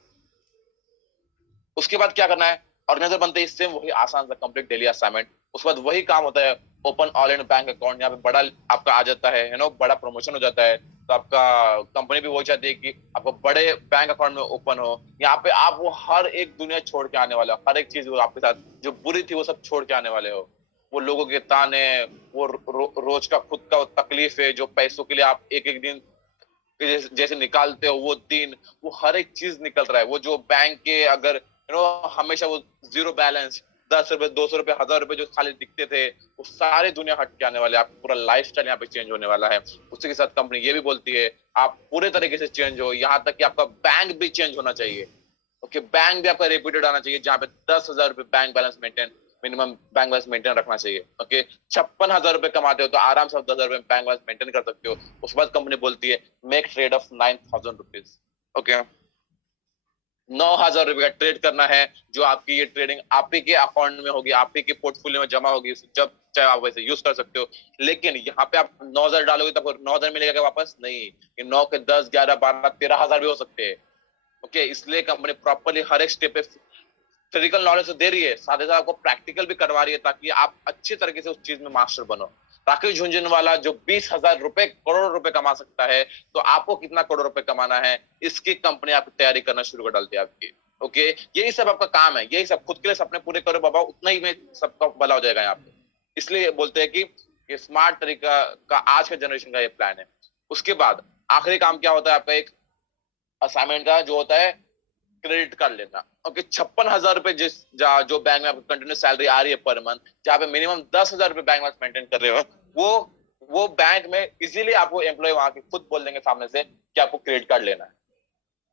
उसके बाद क्या करना है? ऑर्गेनाइजर बनते ही सेम वही आसान सा कंप्लीट डेली असाइनमेंट, उसके बाद वही काम होता है, open all in bank account. यहाँ पे बड़ा आपका आ जाता है, यू नो, बड़ा प्रमोशन हो जाता है, तो आपका कंपनी भी वो चाहती है कि आपको बड़े बैंक अकाउंट में ओपन हो। यहाँ पे आप वो हर एक दुनिया छोड़ के आने वाले हो, हर एक चीज वो आपके साथ जो बुरी थी वो सब छोड़ के आने वाले हो। वो लोगों के ताने, वो रोज का खुद का तकलीफ है, जो पैसों के लिए आप एक एक दिन जैसे निकालते हो वो दिन, वो हर एक चीज निकल रहा है। वो जो बैंक के अगर हमेशा वो जीरो बैलेंस 10 रुपए 200 रुपए 1000 रुपए जो खाली दिखते थे, वो सारे दुनिया हट के आने वाले। आपका पूरा लाइफस्टाइल यहाँ पे चेंज होने वाला है। उसी के साथ कंपनी ये भी बोलती है आप पूरे तरीके से चेंज हो, यहाँ तक कि आपका बैंक भी चेंज होना चाहिए। ओके, बैंक भी आपका रेप्यूटेड आना चाहिए, जहाँ पे 10,000 रुपए bank balance maintain, minimum bank balance maintain रखना चाहिए। ओके, 56,000 रुपए कमाते हो तो आराम से 10,000 रुपए बैंक बैलेंस मेंटेन कर सकते हो। उसके बाद कंपनी बोलती है make trade off 9,000 rupees. Okay, 9,000 रुपए का ट्रेड करना है, जो आपकी ये ट्रेडिंग आप ही के अकाउंट में होगी, आप ही के पोर्टफोलियो में जमा होगी, जब चाहे आप वैसे यूज कर सकते हो। लेकिन यहाँ पे आप 9,000 डालोगे तो 9,000 मिलेगा क्या वापस? नहीं, ये 9 के 10 11 12 13,000 भी हो सकते हैं। ओके, इसलिए कंपनी प्रॉपरली हर एक स्टेप पे थ्योरिटिकल नॉलेज तो दे रही है, साथ ही साथ आपको प्रैक्टिकल भी करवा रही है, ताकि आप अच्छे तरीके से उस चीज में मास्टर बनो। राकेश झुनझुनवाला जो 20,000 रुपए, करोड़ रुपए कमा सकता है, तो आपको कितना करोड़ रुपए कमाना है, इसकी कंपनी आपकी तैयारी करना शुरू कर डालती है आपकी। ओके, यही सब आपका काम है, यही सब खुद के लिए सपने पूरे करो बाबा, उतना ही में सबका भला हो जाएगा यहाँ पे। इसलिए बोलते हैं कि ये स्मार्ट तरीका का आज के जनरेशन का ये प्लान है। उसके बाद आखिरी काम क्या होता है आपका, एक असाइनमेंट का जो होता है क्रेडिट कार्ड लेना। ओके, 56,000 रुपए जो बैंक में आपको कंटिन्यूस सैलरी आ रही है पर मंथ, जहाँ पे मिनिमम 10,000 रुपए बैंक में मेंटेन कर रहे हो, वो बैंक में इजीली आपको एम्प्लॉय वहां के खुद बोल देंगे सामने से कि आपको क्रेडिट कार्ड लेना है।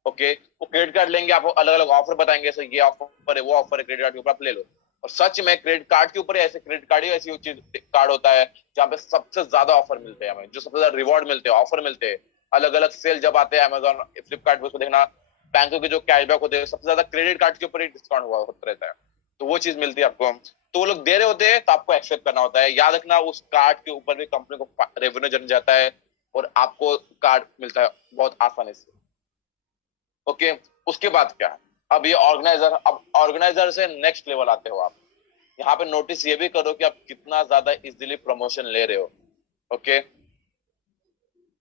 ओके, वो क्रेडिट कार्ड लेंगे, आपको अलग अलग ऑफर बताएंगे, सर ये ऑफर है, वो ऑफर है, क्रेडिट कार्ड के ऊपर आप ले लो। और सच में क्रेडिट कार्ड के ऊपर ऐसे क्रेडिट कार्ड ही ऐसी चीज कार्ड होता है जहाँ पे सबसे ज्यादा ऑफर मिलते हैं हमें, जो सबसे ज्यादा रिवॉर्ड मिलते हैं, ऑफर मिलते हैं। अलग अलग सेल जब आते हैं अमेजोन, फ्लिपकार्ट पे, उसको देखना, बैंकों के जो कैशबैक होते हैं सबसे ज्यादा क्रेडिट कार्ड के ऊपर ही डिस्काउंट हुआ होता रहता है, तो वो चीज मिलती है आपको। तो वो लोग दे रहे होते हैं तो आपको एक्सेप्ट करना होता है। याद रखना, उस कार्ड के ऊपर भी कंपनी को रेवेन्यू जन जाता है और आपको कार्ड मिलता है बहुत आसानी से। ओके, उसके बाद क्या है, अब ये ऑर्गेनाइजर, अब ऑर्गेनाइजर से नेक्स्ट लेवल आते हो आप। यहाँ पे नोटिस ये भी करो कि आप कितना ज्यादा इजीली प्रमोशन ले रहे हो। ओके,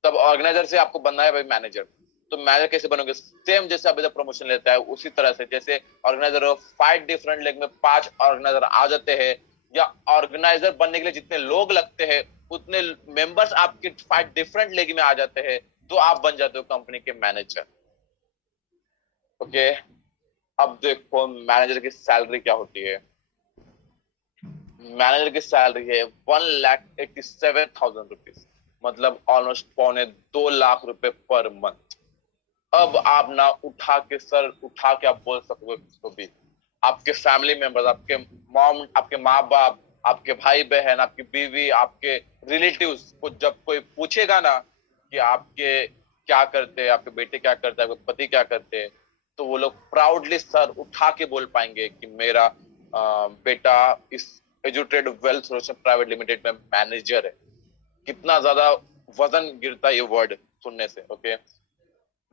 तब ऑर्गेनाइजर से आपको बनना है भाई मैनेजर। तो मैनेजर कैसे बनोगे, सेम जैसे अभी जब प्रमोशन लेता है उसी तरह से, जैसे ऑर्गेनाइजर हो 5 डिफरेंट लेग में 5 ऑर्गेनाइजर आ जाते हैं, या ऑर्गेनाइजर बनने के लिए जितने लोग लगते हैं उतने मेंबर्स आपके 5 डिफरेंट लेग में आ जाते हैं, तो आप बन जाते हो कंपनी के मैनेजर। ओके, अब देखो मैनेजर की सैलरी क्या होती है। मैनेजर की सैलरी है 1,87,000 रुपीज, मतलब ऑलमोस्ट 2.25 लाख रुपए पर मंथ। अब आप ना उठा के सर उठा के आप बोल सकोगे किसको भी, आपके फैमिली मेंबर्स, आपके मॉम, आपके माँ बाप, आपके भाई बहन, आपकी बीवी, आपके रिलेटिव्स को जब कोई पूछेगा ना कि आपके क्या करते हैं, आपके बेटे क्या करते हैं, आपके पति क्या करते हैं, तो वो लोग प्राउडली सर उठा के बोल पाएंगे कि मेरा बेटा इस एजुट्रेड वेल्थ सोल्यूशन प्राइवेट लिमिटेड में मैनेजर है। कितना ज्यादा वजन गिरता है ये वर्ड सुनने से। ओके,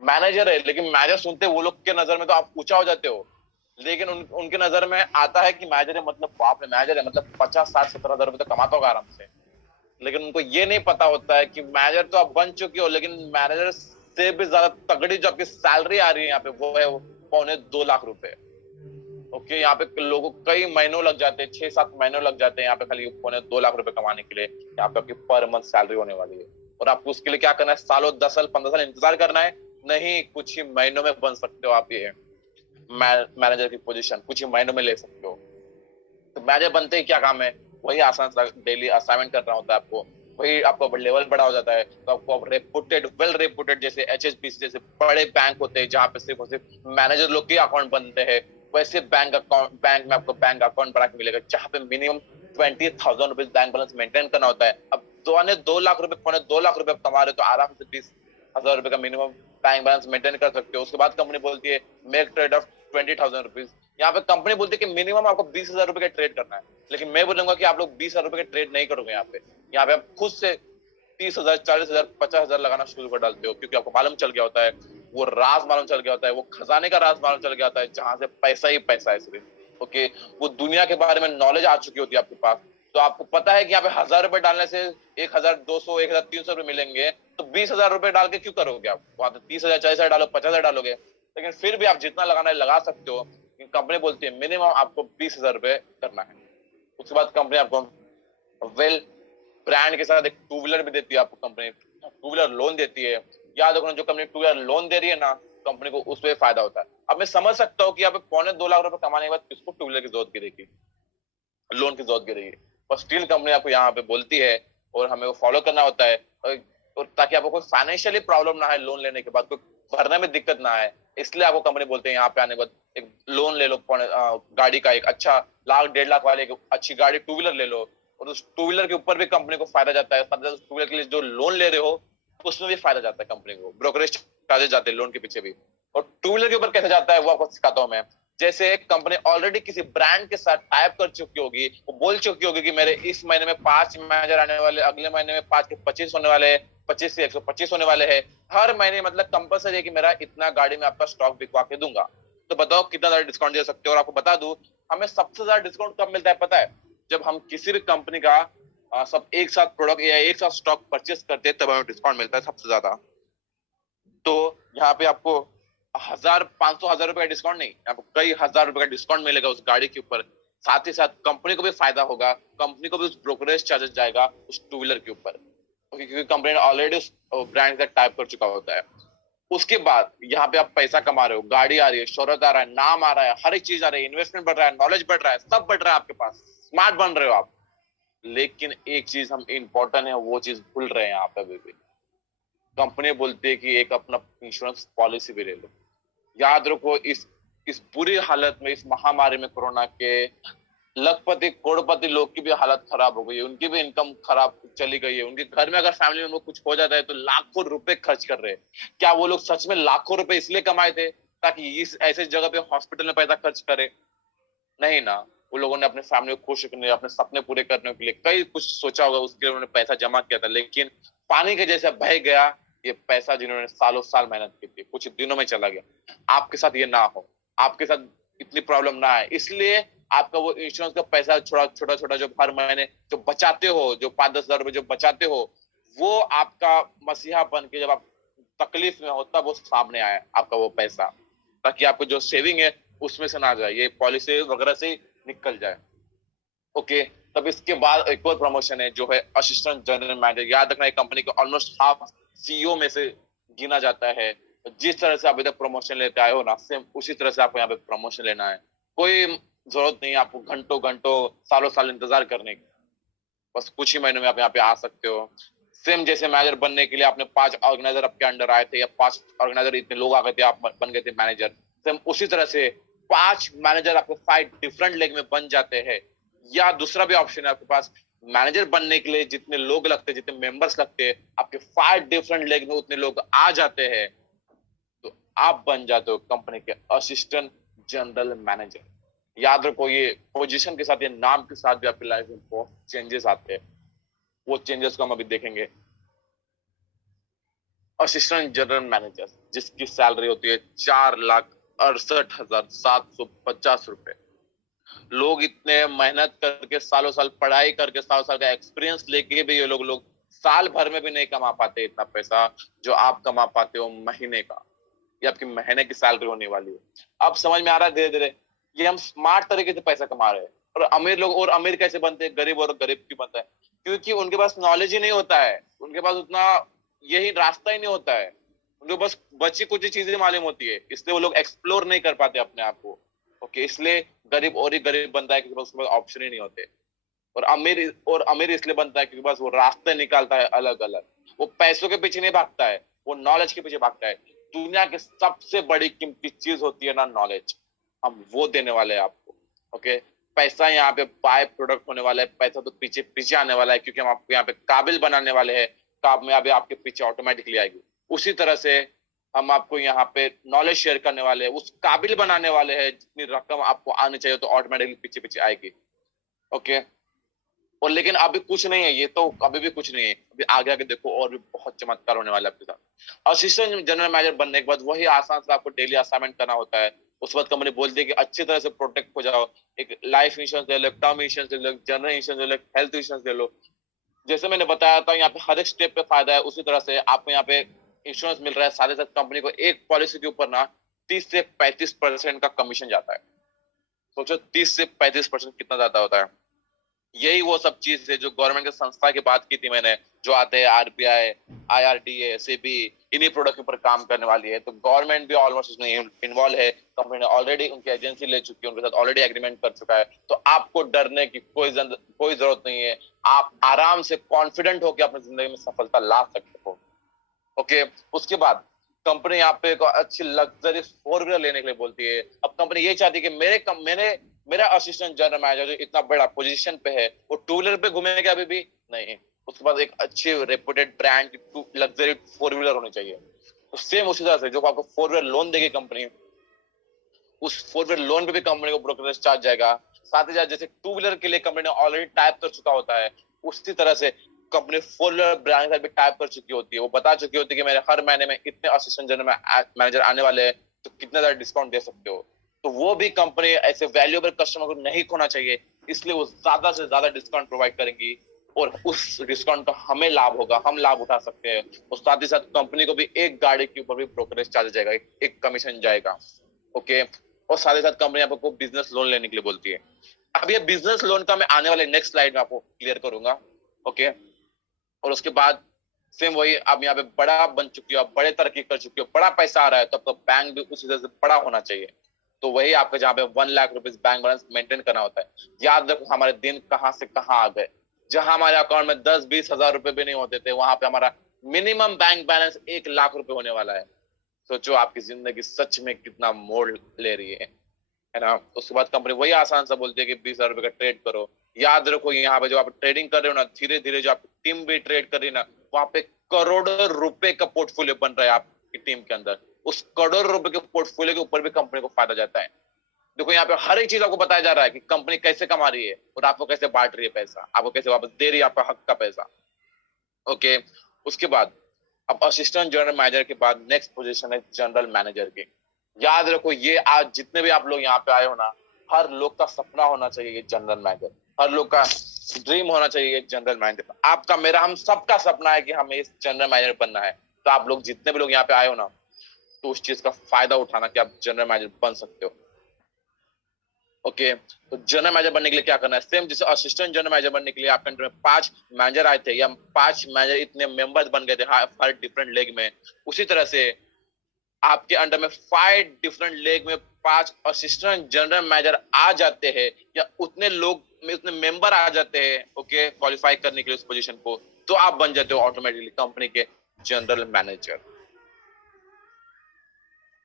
मैनेजर है, लेकिन मैनेजर सुनते वो लोग के नजर में तो आप ऊंचा हो जाते हो, लेकिन उनके नजर में आता है कि मैनेजर है मतलब बाप रे, मैनेजर है मतलब 50, 60, 70 हजार रुपए तो कमाता होगा आराम से। लेकिन उनको ये नहीं पता होता है कि मैनेजर तो आप बन चुके हो, लेकिन मैनेजर से भी ज्यादा तगड़ी जो आपकी सैलरी आ रही है यहाँ पे, वो है 2.25 लाख रुपए। ओके, यहाँ पे लोगों को कई महीनों लग जाते हैं, 6-7 महीनों लग जाते हैं यहाँ पे खाली 2.25 लाख रुपए कमाने के लिए। यहाँ पे आपकी पर मंथ सैलरी होने वाली है, और आपको उसके लिए क्या करना है, सालों 10 साल 15 साल इंतजार करना है नहीं, कुछ ही महीनों में बन सकते हो आप ये मैनेजर की पोजीशन, कुछ ही महीनों में ले सकते हो। तो मैनेजर बनते ही क्या काम है, वही आसान डेली असाइनमेंट करना होता है आपको, वही आपका लेवल बड़ा हो जाता है, तो आपको रेपुटेड, वेल रेपुटेड जैसे एचएसबीसी जैसे बड़े बैंक होते हैं जहां पे सिर्फ और सिर्फ मैनेजर लोग के अकाउंट बनते हैं, वैसे बैंक में आपको बैंक अकाउंट बना के मिलेगा जहां पे minimum 20,000 rupees bank balance maintain करना होता है। अब 2.25 लाख रुपए 2.25 लाख रुपए कमा रहे तो आराम से 30,000 रुपए का मिनिमम बैंक बैलेंस मेंटेन कर सकते हो। उसके बाद कंपनी बोलती है मेक ट्रेड ऑफ 20,000 रुपीज, यहाँ पे कंपनी बोलती है कि मिनिमम आपको 20,000 रुपए का ट्रेड करना है, लेकिन मैं बोलूंगा कि आप लोग 20,000 रुपए का ट्रेड नहीं करोगे। यहाँ पे आप खुद से 30,000, 40,000, 50,000 लगाना शुरू कर डालते हो, क्योंकि आपको मालूम चल गया होता है, वो राज मालूम चल गया होता है, वो खजाने का राज मालूम चल गया होता है जहां से पैसा ही पैसा है सिर्फ। ओके, वो दुनिया के बारे में नॉलेज आ चुकी होती है आपके पास, तो आपको पता है कि यहाँ पे 1,000 रुपए डालने से 1,200, 1,300 रुपए मिलेंगे, तो 20,000 रुपए डाल के क्यों करोगे आप, वहां तो 30,000, 40,000 डालो, 50,000 डालोगे। लेकिन फिर भी आप जितना लगाना है लगा सकते हो, कंपनी बोलती है मिनिमम आपको 20,000 रुपए करना है। उसके बाद कंपनी आपको वेल ब्रांड के साथ एक 2 व्हीलर भी देती है आपको, कंपनी 2 व्हीलर लोन देती है। याद रखना, जो कंपनी 2 व्हीलर लोन दे रही है ना, कंपनी को उसमें फायदा होता है। अब मैं समझ सकता हूँ कि यहाँ पे 2.25 लाख रुपए कमाने के बाद किसको 2 व्हीलर की जरूरत गिरेगी, लोन की जरूरत गिरेगी, पर स्टील कंपनी आपको यहाँ पे बोलती है और हमें वो फॉलो करना होता है, और ताकि आपको कोई फाइनेंशियली प्रॉब्लम ना है लोन लेने के बाद, कोई भरने में दिक्कत ना आए, इसलिए आपको कंपनी बोलते हैं यहाँ पे आने के बाद एक लोन ले लो, गाड़ी का एक अच्छा 1,00,000-1.5 लाख वाले एक अच्छी गाड़ी 2 व्हीलर ले लो, और उस 2 व्हीलर के ऊपर भी कंपनी को फायदा जाता है। 2 व्हीलर के लिए जो लोन ले रहे हो उसमें भी फायदा जाता है कंपनी को, ब्रोकरेज चार्जेस जाते हैं लोन के पीछे भी। और 2 व्हीलर के ऊपर कैसे जाता है वो आपको सिखाता हूँ मैं। जैसे कंपनी ऑलरेडी किसी ब्रांड के साथ टाइप कर चुकी होगी, वो बोल चुकी होगी कि मेरे इस महीने में 5 मैनेजर आने वाले, अगले महीने में 5 के 25 होने वाले, 25 से 125 होने वाले हैं, हर महीने मतलब कंपलसरी है कि मेरा इतना गाड़ी में आपका स्टॉक बिकवा के दूंगा। तो बताओ कितना ज्यादा डिस्काउंट दे सकते हो। और आपको बता दूं, हमें सबसे ज्यादा डिस्काउंट कब मिलता है पता है? जब हम किसी भी कंपनी का सब एक साथ प्रोडक्ट या एक साथ स्टॉक परचेस करते हैं, तब हमें डिस्काउंट मिलता है सबसे ज्यादा। तो यहाँ पे आपको 1,000 500 1,000 रुपए का डिस्काउंट नहीं, आपको कई हजार रुपए का डिस्काउंट मिलेगा उस गाड़ी के ऊपर। साथ ही साथ कंपनी को भी फायदा होगा, कंपनी को भी उस ब्रोकरेज चार्जेस जाएगा उस टू व्हीलर के ऊपर, क्योंकि कंपनी ने ऑलरेडी उस ब्रांड का टाइप कर चुका होता है। उसके बाद यहाँ पे आप पैसा कमा रहे हो, गाड़ी आ रही है, शोहरत आ रहा है, नाम आ रहा है, हर एक चीज आ रही है, इन्वेस्टमेंट बढ़ रहा है, नॉलेज बढ़ रहा है, सब बढ़ रहा है आपके पास, स्मार्ट बन रहे हो आप। लेकिन एक चीज हम इंपॉर्टेंट है, वो चीज भूल रहे हैं आप अभी भी। कंपनी बोलती है कि एक अपना इंश्योरेंस पॉलिसी भी ले लो। याद रखो, इस बुरी हालत में, इस महामारी में, कोरोना के, लखपति करोड़पति लोग की भी हालत खराब हो गई है, उनकी भी इनकम खराब चली गई है। उनके घर में अगर फैमिली में कुछ हो जाता है तो लाखों रुपए खर्च कर रहे हैं। क्या वो लोग सच में लाखों रुपए इसलिए कमाए थे ताकि इस ऐसे जगह पे हॉस्पिटल में पैसा खर्च करे? नहीं ना। वो लोगों ने अपने फैमिली को खुश रखने, अपने सपने पूरे करने के लिए कई कुछ सोचा होगा, उसके लिए उन्होंने पैसा जमा किया था, लेकिन पानी के जैसे बह गया ये पैसा, जिन्होंने सालों साल मेहनत की थी, कुछ दिनों में चला गया। आपके साथ ये ना हो, आपके साथ इतनी प्रॉब्लम ना आए, इसलिए आपका वो इंश्योरेंस का पैसा छोटा छोटा छोटा जो हर महीने जो बचाते हो, जो 5-10 हजार रुपए जो बचाते हो, वो आपका मसीहा बन के जब आप तकलीफ में हो तब वो सामने आए आपका वो पैसा, ताकि आपको जो सेविंग है उसमें से ना जाए, ये पॉलिसी वगैरह से निकल जाए। ओके, तब इसके बाद एक और प्रमोशन है जो है असिस्टेंट जनरल मैनेजर। याद रखना, एक कंपनी को ऑलमोस्ट हाफ सीईओ में से गिना जाता है। जिस तरह से आप इधर प्रमोशन लेते आए हो ना, सेम उसी तरह से आपको यहाँ पे प्रमोशन लेना है। कोई जरूरत नहीं है आपको घंटों घंटों सालों साल इंतजार करने की, बस कुछ ही महीनों में आप यहाँ पे आ सकते हो। सेम जैसे मैनेजर बनने के लिए आपने 5 ऑर्गेनाइजर आपके अंडर आए थे, या 5 ऑर्गेनाइजर इतने लोग आ गए थे, आप बन गए थे मैनेजर। सेम उसी तरह से 5 मैनेजर आपके 5 डिफरेंट लेग में बन जाते हैं। या दूसरा भी ऑप्शन है आपके पास, मैनेजर बनने के लिए जितने लोग लगते हैं, जितने मेंबर्स लगते हैं, आपके 5 डिफरेंट लेग में उतने लोग आ जाते हैं, तो आप बन जाते हो कंपनी के असिस्टेंट जनरल मैनेजर। याद रखो, ये पोजीशन के साथ, ये नाम के साथ भी आपकी लाइफ में बहुत चेंजेस आते हैं। वो चेंजेस को हम अभी देखेंगे। असिस्टेंट जनरल मैनेजर जिसकी सैलरी होती है 4,68,750 रुपए। लोग इतने मेहनत करके, सालों साल पढ़ाई करके, सालों साल का एक्सपीरियंस लेके भी ये लोग साल भर में भी नहीं कमा पाते इतना पैसा जो आप कमा पाते हो महीने का। ये आपकी महीने की सैलरी होने वाली है। अब समझ में आ रहा है धीरे धीरे, ये हम स्मार्ट तरीके से पैसा कमा रहे हैं। और अमीर लोग और अमीर कैसे बनते हैं, गरीब और गरीब क्यों बनता है? क्योंकि उनके पास नॉलेज ही नहीं होता है, उनके पास उतना यही रास्ता ही नहीं होता है, उनको बस बची कुछ ही चीजें मालूम होती है, इसलिए वो लोग एक्सप्लोर नहीं कर पाते अपने आप को। ओके, इसलिए गरीब और ही गरीब बनता है क्योंकि उसके पास ऑप्शन ही नहीं होते। और अमीर इसलिए बनता है क्योंकि बस वो रास्ते निकालता है अलग अलग। वो पैसों के पीछे नहीं भागता है, वो नॉलेज के पीछे भागता है। दुनिया की सबसे बड़ी कीमती चीज होती है ना, नॉलेज। हम वो देने वाले हैं आपको। ओके, पैसा यहाँ पे बाय प्रोडक्ट होने वाला है, पैसा तो पीछे पीछे आने वाला है, क्योंकि हम आपको यहाँ पे काबिल बनाने वाले हैं। कामयाबी आपके पीछे ऑटोमेटिकली आएगी। उसी तरह से हम आपको यहाँ पे नॉलेज शेयर करने वाले हैं, उस काबिल बनाने वाले हैं, जितनी रकम आपको आनी चाहिए तो ऑटोमेटिकली पीछे पीछे आएगी। ओके, और लेकिन अभी कुछ नहीं है, ये तो अभी भी कुछ नहीं है, अभी आगे आगे देखो और भी बहुत चमत्कार होने वाला है आपके साथ। असिस्टेंट जनरल मैनेजर बनने के बाद वही आसान से आपको डेली असाइनमेंट करना होता है। उस वक्त कंपनी बोलती है कि अच्छी तरह से प्रोटेक्ट हो जाओ, एक लाइफ इंश्योरेंस ले लो, टर्म इंश्योरेंस ले लो, जनरल इंश्योरेंस ले लो, हेल्थ इंश्योरेंस ले लो। जैसे मैंने बताया था, यहाँ पे हर एक स्टेप पे फायदा है, उसी तरह से आपको यहाँ पे इंश्योरेंस मिल रहा है। साथ ही साथ कंपनी को एक पॉलिसी के ऊपर ना 30 से 35% का कमीशन जाता है। सोचो 30 से 35% कितना ज्यादा होता है। यही वो सब चीज है जो गवर्नमेंट के संस्था की बात की थी मैंने, जो आते हैं आरबीआई, आईआरडीए, सेबी, इन्हीं प्रोडक्ट के ऊपर काम करने वाली है। तो गवर्नमेंट भी ऑलमोस्ट उसमें इन्वॉल्व है। कंपनी ने ऑलरेडी उनकी एजेंसी ले चुकी है, उनके साथ ऑलरेडी एग्रीमेंट कर चुका है। तो आपको डरने की कोई जरूरत नहीं है। आप आराम से कॉन्फिडेंट होकर अपनी जिंदगी में सफलता ला सकते हो। ओके, उसके बाद कंपनी यहाँ पे एक अच्छी लग्जरी 4 व्हीलर लेने के लिए बोलती है। अब कंपनी ये चाहती है कि मेरा असिस्टेंट जनरल मैनेजर जो इतना बड़ा पोजीशन पे है, वो 2 व्हीलर पे घूमेगा अभी भी नहीं। उसके पास एक अच्छी रेपुटेड ब्रांड की लग्जरी 4 व्हीलर होनी चाहिए। तो सेम उसी तरह से जो आपको 4 व्हीलर लोन देगी कंपनी, उस 4 व्हीलर लोन पे भी कंपनी को ब्रोकरेज चार्ज जाएगा। साथ ही साथ जैसे 2 व्हीलर के लिए कंपनी ने ऑलरेडी टाइप कर चुका होता है, उसी तरह से कंपनी 4 व्हीलर ब्रांड भी टाइप कर चुकी होती है। वो बता चुकी होती है कि मेरे हर महीने में इतने असिस्टेंट जनरल मैनेजर आने वाले हैं, तो कितना ज्यादा डिस्काउंट दे सकते हो। तो वो भी कंपनी ऐसे वैल्यूएबल कस्टमर को नहीं खोना चाहिए, इसलिए वो ज्यादा से ज्यादा डिस्काउंट प्रोवाइड करेंगी और उस डिस्काउंट का हमें लाभ होगा, हम लाभ उठा सकते हैं। और साथ ही साथ कंपनी को भी एक गाड़ी के ऊपर भी ब्रोकरेज चार्ज जाएगा, एक कमीशन जाएगा। ओके, और साथ ही साथ कंपनी आपको बिजनेस लोन लेने के लिए बोलती है। अब ये बिजनेस लोन का मैं आने वाले नेक्स्ट स्लाइड में आपको क्लियर करूंगा। ओके, और उसके बाद सेम वही, आप यहाँ पे बड़ा बन चुकी हो, आप बड़े तरक्की कर चुकी हो, बड़ा पैसा आ रहा है, तो आपका बैंक भी उस वजह से बड़ा होना चाहिए। तो वही आपका जहाँ पे 1 lakh rupees bank balance maintain करना होता है। याद रखो हमारे दिन कहाँ से कहाँ आ गए, जहां हमारे अकाउंट में 10-20 हजार रुपए भी नहीं होते थे, वहां पे हमारा मिनिमम बैंक बैलेंस 1 लाख रुपए होने वाला है। सोचो आपकी जिंदगी सच में कितना मोड़ ले रही है ना। उसके बाद कंपनी वही आसान सा बोलती है कि 20,000 रुपए का ट्रेड करो। याद रखो यहाँ पे जो आप ट्रेडिंग कर रहे हो ना, धीरे धीरे जो आपकी टीम भी ट्रेड कर रही है ना, वहां पे करोड़ों रुपए का पोर्टफोलियो बन रहा है आपकी टीम के अंदर। उस करोड़ों रुपए के पोर्टफोलियो के ऊपर भी कंपनी को फायदा जाता है। देखो यहाँ पे हर एक चीज आपको बताया जा रहा है कि कंपनी कैसे कमा रही है और आपको कैसे बांट रही है पैसा, आपको कैसे वापस दे रही है आपका हक का पैसा। ओके, उसके बाद अब असिस्टेंट जनरल मैनेजर के बाद नेक्स्ट पोजीशन है जनरल मैनेजर की। याद रखो ये आज जितने भी आप लोग यहाँ पे आए हो ना, हर लोग का सपना होना चाहिए ये जनरल मैनेजर, हर लोग का ड्रीम होना चाहिए ये जनरल मैनेजर। आपका, मेरा, हम सबका सपना है कि हमें इस जनरल मैनेजर बनना है। तो आप लोग जितने भी लोग यहाँ पे आए हो ना, तो उस चीज का फायदा उठाना कि आप जनरल मैनेजर बन सकते हो। ओके, तो जनरल मैनेजर बनने के लिए क्या करना है, सेम जैसे असिस्टेंट जनरल मैनेजर बनने के लिए आपके अंडर में 5 मैनेजर आए थे, या 5 मैनेजर इतने मेंबर्स बन गए थे हर डिफरेंट लेग में, उसी तरह से आपके अंडर में 5 डिफरेंट लेग में 5 असिस्टेंट जनरल मैनेजर आ जाते हैं, या उतने लोग में उतने मेंबर आ जाते हैं। ओके, क्वालिफाई करने के लिए उस पोजीशन को, तो आप बन जाते हो ऑटोमेटिकली कंपनी के जनरल मैनेजर।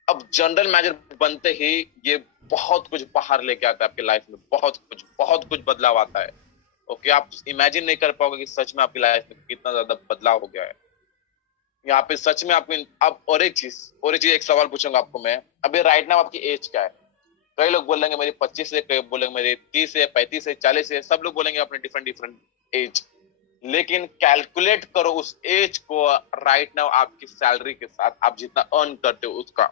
अब जनरल मैनेजर बनते ही ये बहुत कुछ बाहर लेके आता है आपके लाइफ में, बहुत कुछ बदलाव आता है। ओके, आप इमेजिन नहीं कर पाओगे कि सच में आपकी लाइफ में कितना ज्यादा बदलाव हो गया है यहाँ पे। सच में आपको अब और एक चीज एक सवाल पूछूंगा आपको मैं, अभी राइट नाउ आपकी एज क्या है? कई लोग बोलेंगे मेरी 25 है, कई बोलेंगे मेरी 30 है, 35 है, 40 है, सब लोग बोलेंगे अपने डिफरेंट एज। लेकिन कैलकुलेट करो उस एज को राइट नाउ आपकी सैलरी के साथ, आप जितना अर्न करते हो उसका।